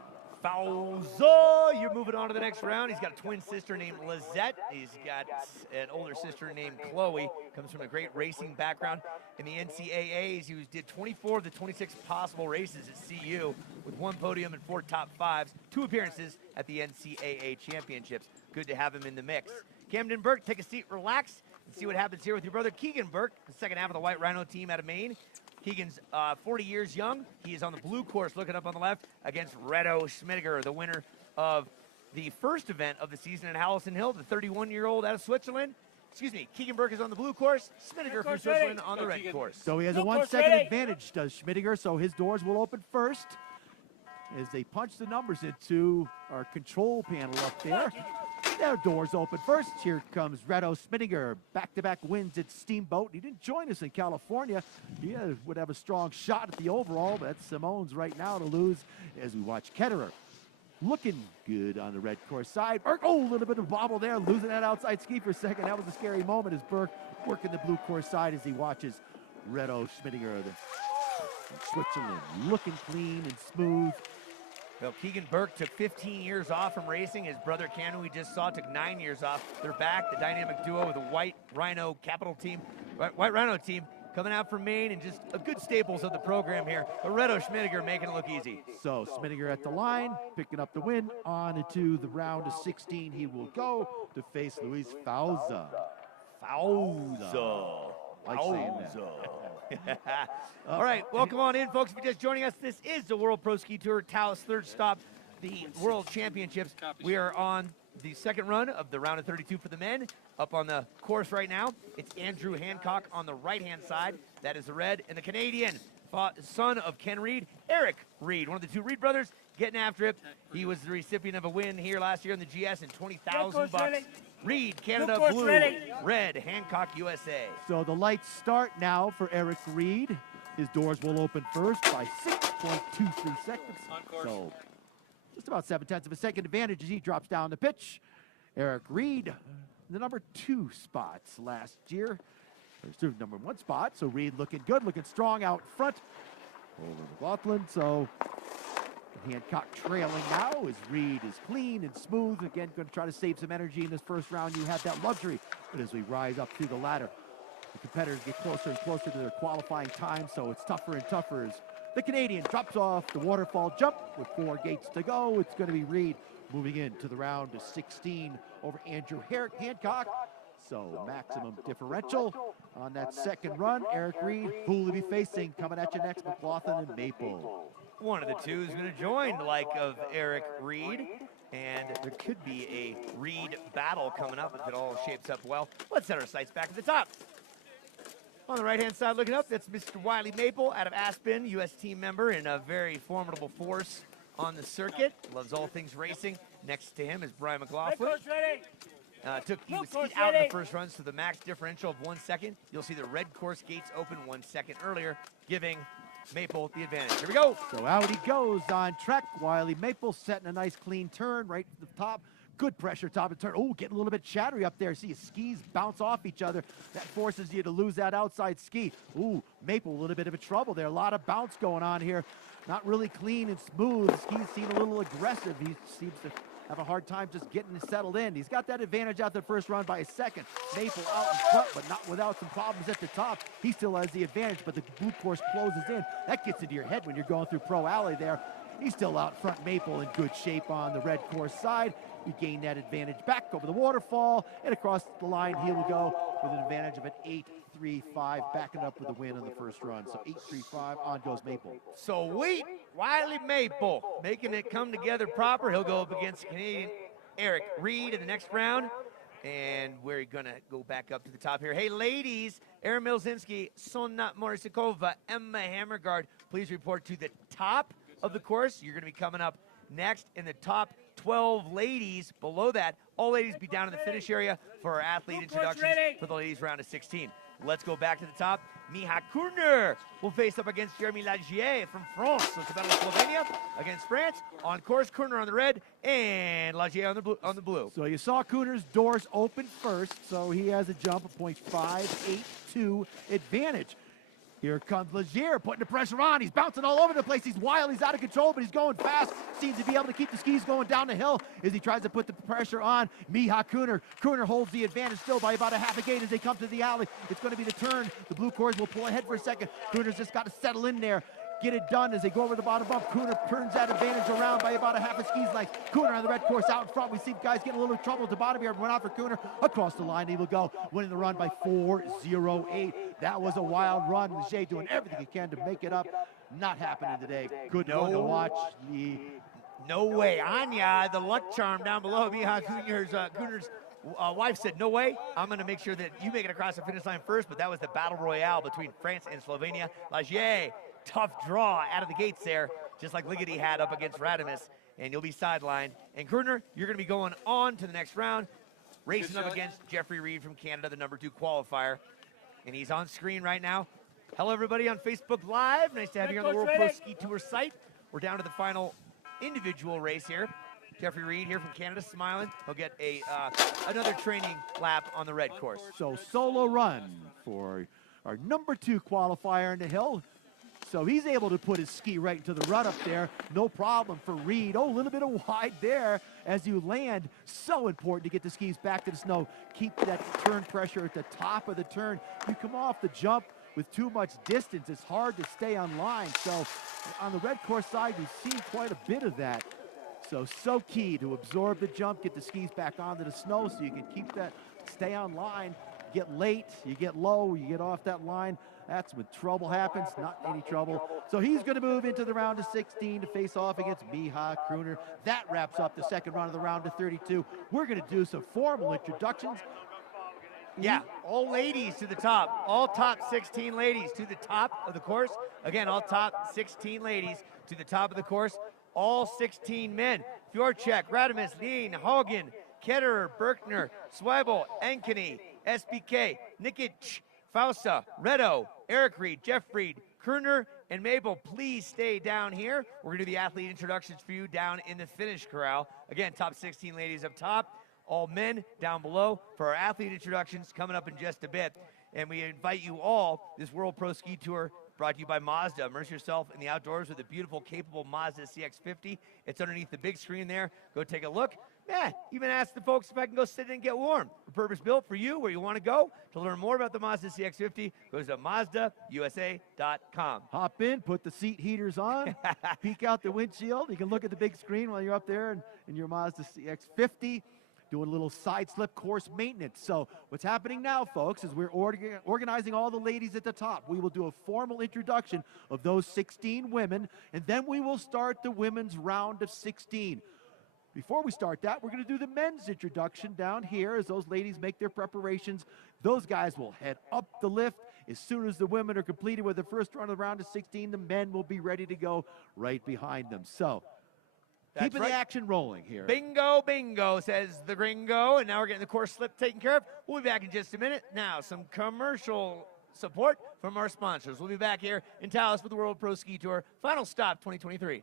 Fauza, you're moving on to the next round. He's got a twin sister named Lizette. He's got an older sister named Chloe. Comes from a great racing background. In the NCAAs, he did 24 of the 26 possible races at CU with 1 podium and 4 top 5s, 2 appearances at the NCAA championships. Good to have him in the mix. Camden Burke, take a seat, relax, and see what happens here with your brother Keegan Burke, the second half of the White Rhino team out of Maine. Keegan's 40 years young. He is on the blue course, looking up on the left, against Reto Schmidiger, the winner of the first event of the season at Hallison Hill, the 31-year-old out of Switzerland. Excuse me, Keegan Burke is on the blue course, Schmidiger from Switzerland on the red course. So he has a 1-second advantage, does Schmidiger, so his doors will open first as they punch the numbers into our control panel up there. Their doors open first. Here comes Reto Schmidiger. Back-to-back wins at Steamboat. He didn't join us in California. He would have a strong shot at the overall, but that's Simone's right now to lose as we watch Ketterer. Looking good on the red course side. Burke, oh, a little bit of bobble there, losing that outside ski for a second. That was a scary moment as Burke working the blue course side as he watches Reto Schmidiger, the Switzerland, looking clean and smooth. Well, Keegan Burke took 15 years off from racing. His brother Ken, who we just saw, took 9 years off. They're back, the dynamic duo of the White Rhino team, coming out from Maine and just a good staples of the program here. But Reto Schmidiger making it look easy. So Schmidiger at the line, picking up the win. On into the round of 16 he will go to face Luis Fauza. Fauza. Like saying that. All right, welcome on in, folks. If you're just joining us, this is the World Pro Ski Tour TAOS third stop, the World Championships. We are on the second run of the round of 32 for the men. Up on the course right now, it's Andrew Hancock on the right-hand side. That is the red. And the Canadian, son of Ken Reed, Eric Reed, one of the 2 Reed brothers, getting after it. He was the recipient of a win here last year in the GS and $20,000. Reed, Canada, blue, red, Hancock, USA. So the lights start now for Eric Reed. His doors will open first by 6.23 seconds. So just about 7/10 of a second advantage as he drops down the pitch. Eric Reed, the number 2 spots last year. There's number 1 spot, so Reed looking good, looking strong out front. Over McLaughlin, so Hancock trailing now as Reed is clean and smooth. Again, going to try to save some energy in this first round. You have that luxury. But as we rise up through the ladder, the competitors get closer and closer to their qualifying time, so it's tougher and tougher as the Canadian drops off the waterfall jump with 4 gates to go. It's going to be Reed moving into the round of 16 over Andrew Hancock. So maximum differential on that second run. Eric Reed, who will he be facing? Coming at you next, McLaughlin and Maple. One of the 2 is going to join the like of Eric Reed, and there could be a Reed battle coming up if it all shapes up well. Let's set our sights back at the top. On the right-hand side looking up, that's Mr. Wiley Maple out of Aspen, U.S. team member and a very formidable force on the circuit. Loves all things racing. Next to him is Brian McLaughlin. He was out in the first run, so the max differential of 1 second. You'll see the red course gates open 1 second earlier, giving Maple the advantage. Here we go. So out he goes on track. Wiley Maple setting a nice clean turn right to the top. Good pressure top of turn. Oh, getting a little bit chattery up there. See his skis bounce off each other. That forces you to lose that outside ski. Ooh, Maple, a little bit of a trouble there. A lot of bounce going on here. Not really clean and smooth. The skis seem a little aggressive. He seems to have a hard time just getting settled in. He's got that advantage out the first run by a second. Maple out in front, but not without some problems at the top. He still has the advantage, but the blue course closes in. That gets into your head when you're going through Pro Alley there. He's still out front. Maple in good shape on the red course side. He gained that advantage back over the waterfall, and across the line he will go with an advantage of an 8.35, backing up with a win on the first run. So 8.35, on goes Maple. Sweet Wiley Maple making it come together proper. He'll go up against Canadian Eric Reed in the next round, and we're gonna go back up to the top here. Hey ladies, Erin Milzinski, Sonna Morisikova, Emma Hammergard, please report to the top of the course. You're gonna be coming up next in the top 12 ladies. Below that, all ladies be down in the finish area for our athlete introductions for the ladies round of 16. Let's go back to the top. Miha Kurner will face up against Jeremy Lagier from France. So it's about Slovenia against France. On course, Kerner on the red and Lagier on the blue. So you saw Cooner's doors open first, so he has a jump of 0.582 advantage. Here comes Lagier putting the pressure on. He's bouncing all over the place. He's wild. He's out of control, but he's going fast. Seems to be able to keep the skis going down the hill as he tries to put the pressure on Miha Cooner. Cooner holds the advantage still by about a half a gate as they come to the alley. It's going to be the turn. The blue cords will pull ahead for a second. Cooner's just got to settle in there. Get it done as they go over the bottom bump. Cooner turns that advantage around by about a half a skis length. Cooner on the red course out in front. We see guys getting a little trouble at the bottom here. Went out for Cooner. Across the line he will go, winning the run by 4:08. That was a wild run. Leger doing everything he can to make it up. Not happening today. Good one to watch. No way. Anya, the luck charm down below. Miha Cooner's wife said, no way. I'm going to make sure that you make it across the finish line first, but that was the battle royale between France and Slovenia. Lagier, tough draw out of the gates there, just like Ligeti had up against Radimus, and you'll be sidelined. And Kerner, you're going to be going on to the next round, racing up against Jeffrey Reed from Canada, the #2 qualifier. And he's on screen right now. Hello, everybody on Facebook Live. Nice to have you on the World Pro Ski Tour site. We're down to the final individual race here. Jeffrey Reed here from Canada, smiling. He'll get another training lap on the red course. So solo run for our #2 qualifier in the hill. So he's able to put his ski right into the rut up there. No problem for Reed. Oh, a little bit of wide there as you land. So important to get the skis back to the snow. Keep that turn pressure at the top of the turn. You come off the jump with too much distance, it's hard to stay on line. So on the red course side, you've seen quite a bit of that. So key to absorb the jump, get the skis back onto the snow so you can keep that, stay on line. Get late, you get low, you get off that line. That's when trouble happens, not any trouble. So he's going to move into the round of 16 to face off against Miha Cooner. That wraps up the second round of the round of 32. We're going to do some formal introductions. Yeah, all ladies to the top. All top 16 ladies to the top of the course. Again, all top 16 ladies to the top of the course. All 16 men. Fjordcheck, Radimus, Lean, Hogan, Ketterer, Berkner, Zweibel, Ankeny, SBK, Nikic, Fausta, Redo, Eric Reed, Jeff Reed, Kerner, and Mabel. Please stay down here. We're going to do the athlete introductions for you down in the finish corral. Again, top 16 ladies up top, all men down below for our athlete introductions coming up in just a bit. And we invite you all, this World Pro Ski Tour brought to you by Mazda. Immerse yourself in the outdoors with a beautiful, capable Mazda CX-50. It's underneath the big screen there. Go take a look. Yeah, even ask the folks if I can go sit in and get warm. A purpose built for you where you want to go. To learn more about the Mazda CX-50, go to MazdaUSA.com. Hop in, put the seat heaters on, peek out the windshield. You can look at the big screen while you're up there in your Mazda CX-50. Doing a little side slip course maintenance. So what's happening now, folks, is we're organizing all the ladies at the top. We will do a formal introduction of those 16 women, and then we will start the women's round of 16. Before we start that, we're going to do the men's introduction down here as those ladies make their preparations. Those guys will head up the lift. As soon as the women are completed with the first run of the round of 16, the men will be ready to go right behind them. So keeping the action rolling here. Bingo, bingo, says the gringo. And now we're getting the course slip taken care of. We'll be back in just a minute. Now, some commercial support from our sponsors. We'll be back here in TAOS for the World Pro Ski Tour. Final stop 2023.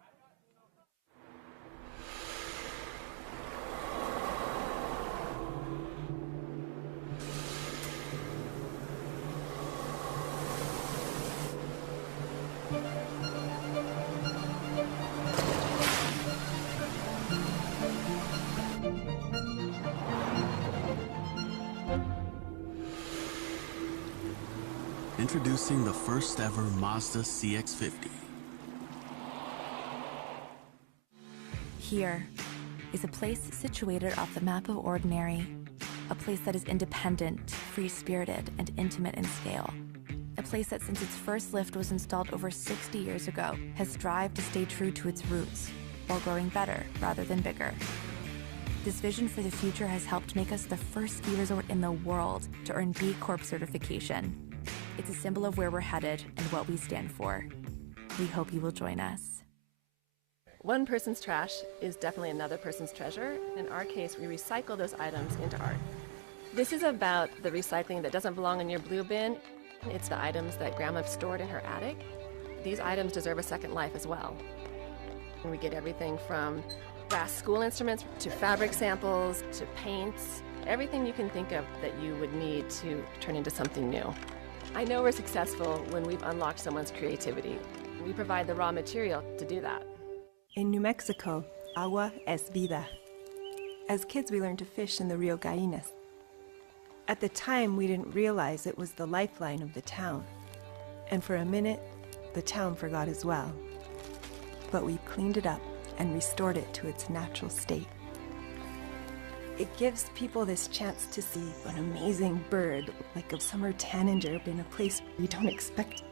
Introducing the first ever Mazda CX-50. Here is a place situated off the map of ordinary, a place that is independent, free-spirited, and intimate in scale. A place that since its first lift was installed over 60 years ago has strived to stay true to its roots while growing better rather than bigger. This vision for the future has helped make us the first ski resort in the world to earn B Corp certification. It's a symbol of where we're headed and what we stand for. We hope you will join us. One person's trash is definitely another person's treasure. In our case, we recycle those items into art. This is about the recycling that doesn't belong in your blue bin. It's the items that Grandma stored in her attic. These items deserve a second life as well. We get everything from brass school instruments to fabric samples to paints, everything you can think of that you would need to turn into something new. I know we're successful when we've unlocked someone's creativity. We provide the raw material to do that. In New Mexico, agua es vida. As kids, we learned to fish in the Rio Gallinas. At the time, we didn't realize it was the lifeline of the town. And for a minute, the town forgot as well. But we cleaned it up and restored it to its natural state. It gives people this chance to see an amazing bird, like a summer tanager, in a place you don't expect.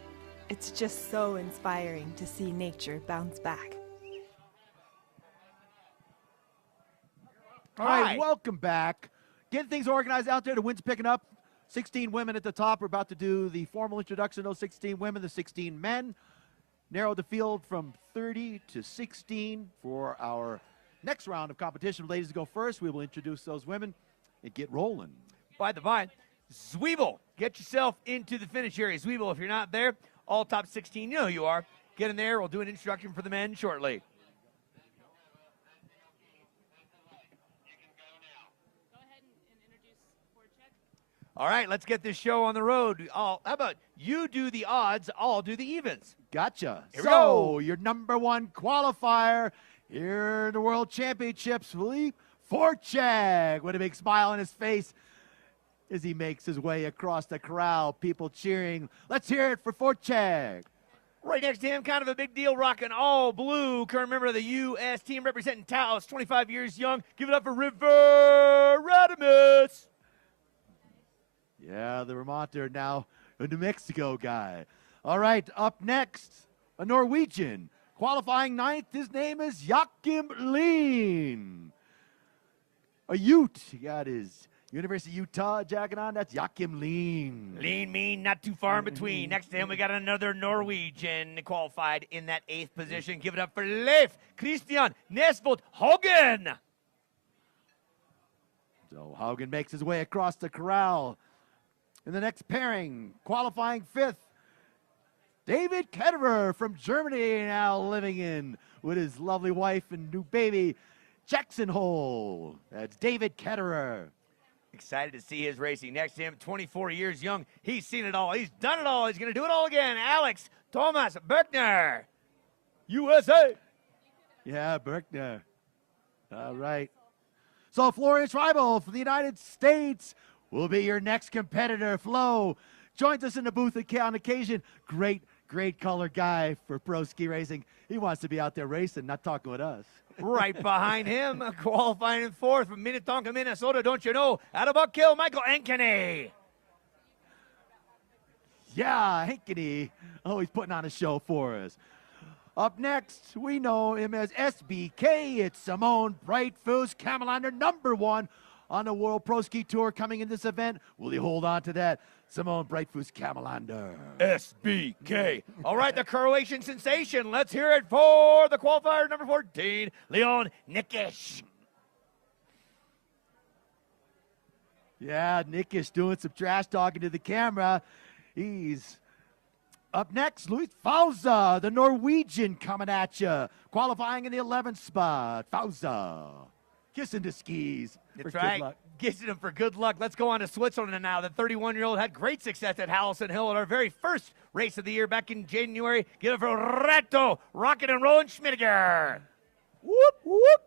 It's just so inspiring to see nature bounce back. All right, welcome back. Getting things organized out there. The wind's picking up. 16 women at the top. We're about to do the formal introduction of those 16 women, the 16 men. Narrow the field from 30 to 16 for our next round of competition. Ladies go first. We will introduce those women and get rolling. By the by, Zwiebel, get yourself into the finish area. Zwiebel, if you're not there, all top 16, you know who you are. Get in there. We'll do an introduction for the men shortly. All right, let's get this show on the road. How about you do the odds, I'll do the evens. Gotcha. Here we go. Your number one qualifier here in the World Championships, Philippe Forchek, with a big smile on his face as he makes his way across the corral. People cheering. Let's hear it for Forchek. Right next to him, kind of a big deal, rocking all blue. Current member of the U.S. team representing TAOS, 25 years young. Give it up for River Radimus. Yeah, the Vermonter, now a New Mexico guy. All right, up next, a Norwegian. Qualifying ninth, his name is Joachim Lean. A Ute. He got his University of Utah jacket on. That's Joachim Lean. Lean, mean, not too far in between. Next to him, we got another Norwegian qualified in that 8th position. Give it up for Leif Christian Nesvold Haugen. So Haugen makes his way across the corral. In the next pairing, qualifying 5th, David Ketterer from Germany, now living in with his lovely wife and new baby, Jackson Hole. That's David Ketterer. Excited to see his racing. Next to him, 24 years young. He's seen it all. He's done it all. He's going to do it all again. Alex Thomas Berkner, USA. Yeah, Berkner. All right. So Florian Schreibel from the United States will be your next competitor. Flo joins us in the booth on occasion. Great color guy for pro ski racing. He wants to be out there racing, not talking with us. Right behind him, qualifying in 4th from Minnetonka, Minnesota, don't you know? Out of Buckhill, Michael Ankeny. Yeah, Ankeny. Oh, he's putting on a show for us. Up next, we know him as SBK. It's Simone Brightfus, Camelander #1 on the World Pro Ski Tour coming in this event. Will he hold on to that? Simone Brightfus, Camelander. SBK. All right, the Croatian sensation. Let's hear it for the qualifier number 14, Leon Nikish. Yeah, Nikish doing some trash talking to the camera. He's up next. Luis Fauza, the Norwegian, coming at you. Qualifying in the 11th spot. Fauza. Kissing the skis. That's right. Kissing him for good luck. Let's go on to Switzerland now. The 31-year-old had great success at Hallison Hill at our very first race of the year back in January. Give it for Reto, rocking and rolling Schmidiger. Whoop, whoop.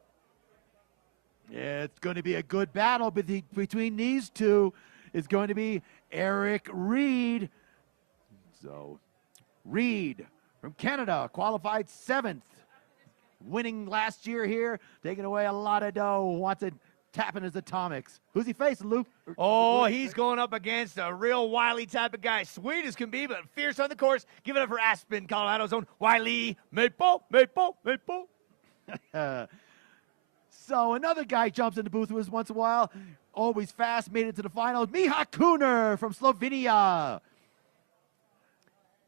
Yeah, it's going to be a good battle between these two. It's going to be Eric Reed. So, Reed from Canada, qualified 7th. Winning last year here, taking away a lot of dough, wants to tap in his atomics. Who's he facing, Lou? Oh, he's going up against a real wily type of guy. Sweet as can be, but fierce on the course. Give it up for Aspen, Colorado's own Wiley Maple. So another guy jumps in the booth with us once in a while. Always fast, made it to the finals. Miha Kuner from Slovenia.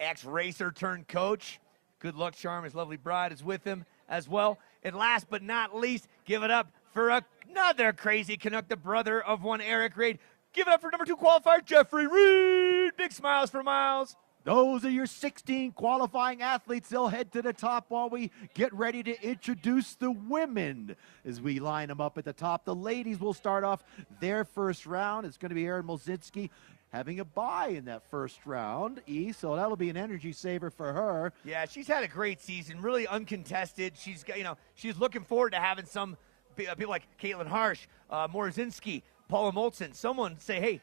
Ex-racer turned coach. Good luck charm. His lovely bride is with him as well. And last but not least, give it up for another crazy Canuck, the brother of one Eric Reed. Give it up for number 2 qualifier, Jeffrey Reed. Big smiles for Miles. Those are your 16 qualifying athletes. They'll head to the top while we get ready to introduce the women as we line them up at the top. The ladies will start off their first round. It's going to be Erin Molzinski having a bye in that first round, so that'll be an energy saver for her. Yeah, she's had a great season, really uncontested. She's got, she's looking forward to having some people like Caitlin Harsh, Morzinski, Paula Moltzen, someone say, hey,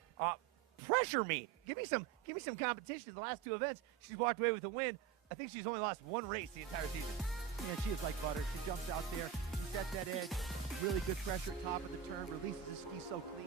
pressure me. Give me some competition. The last two events, she's walked away with a win. I think she's only lost one race the entire season. Yeah, she is like butter. She jumps out there. She sets that edge. Really good pressure top of the turn. Releases the ski so clean.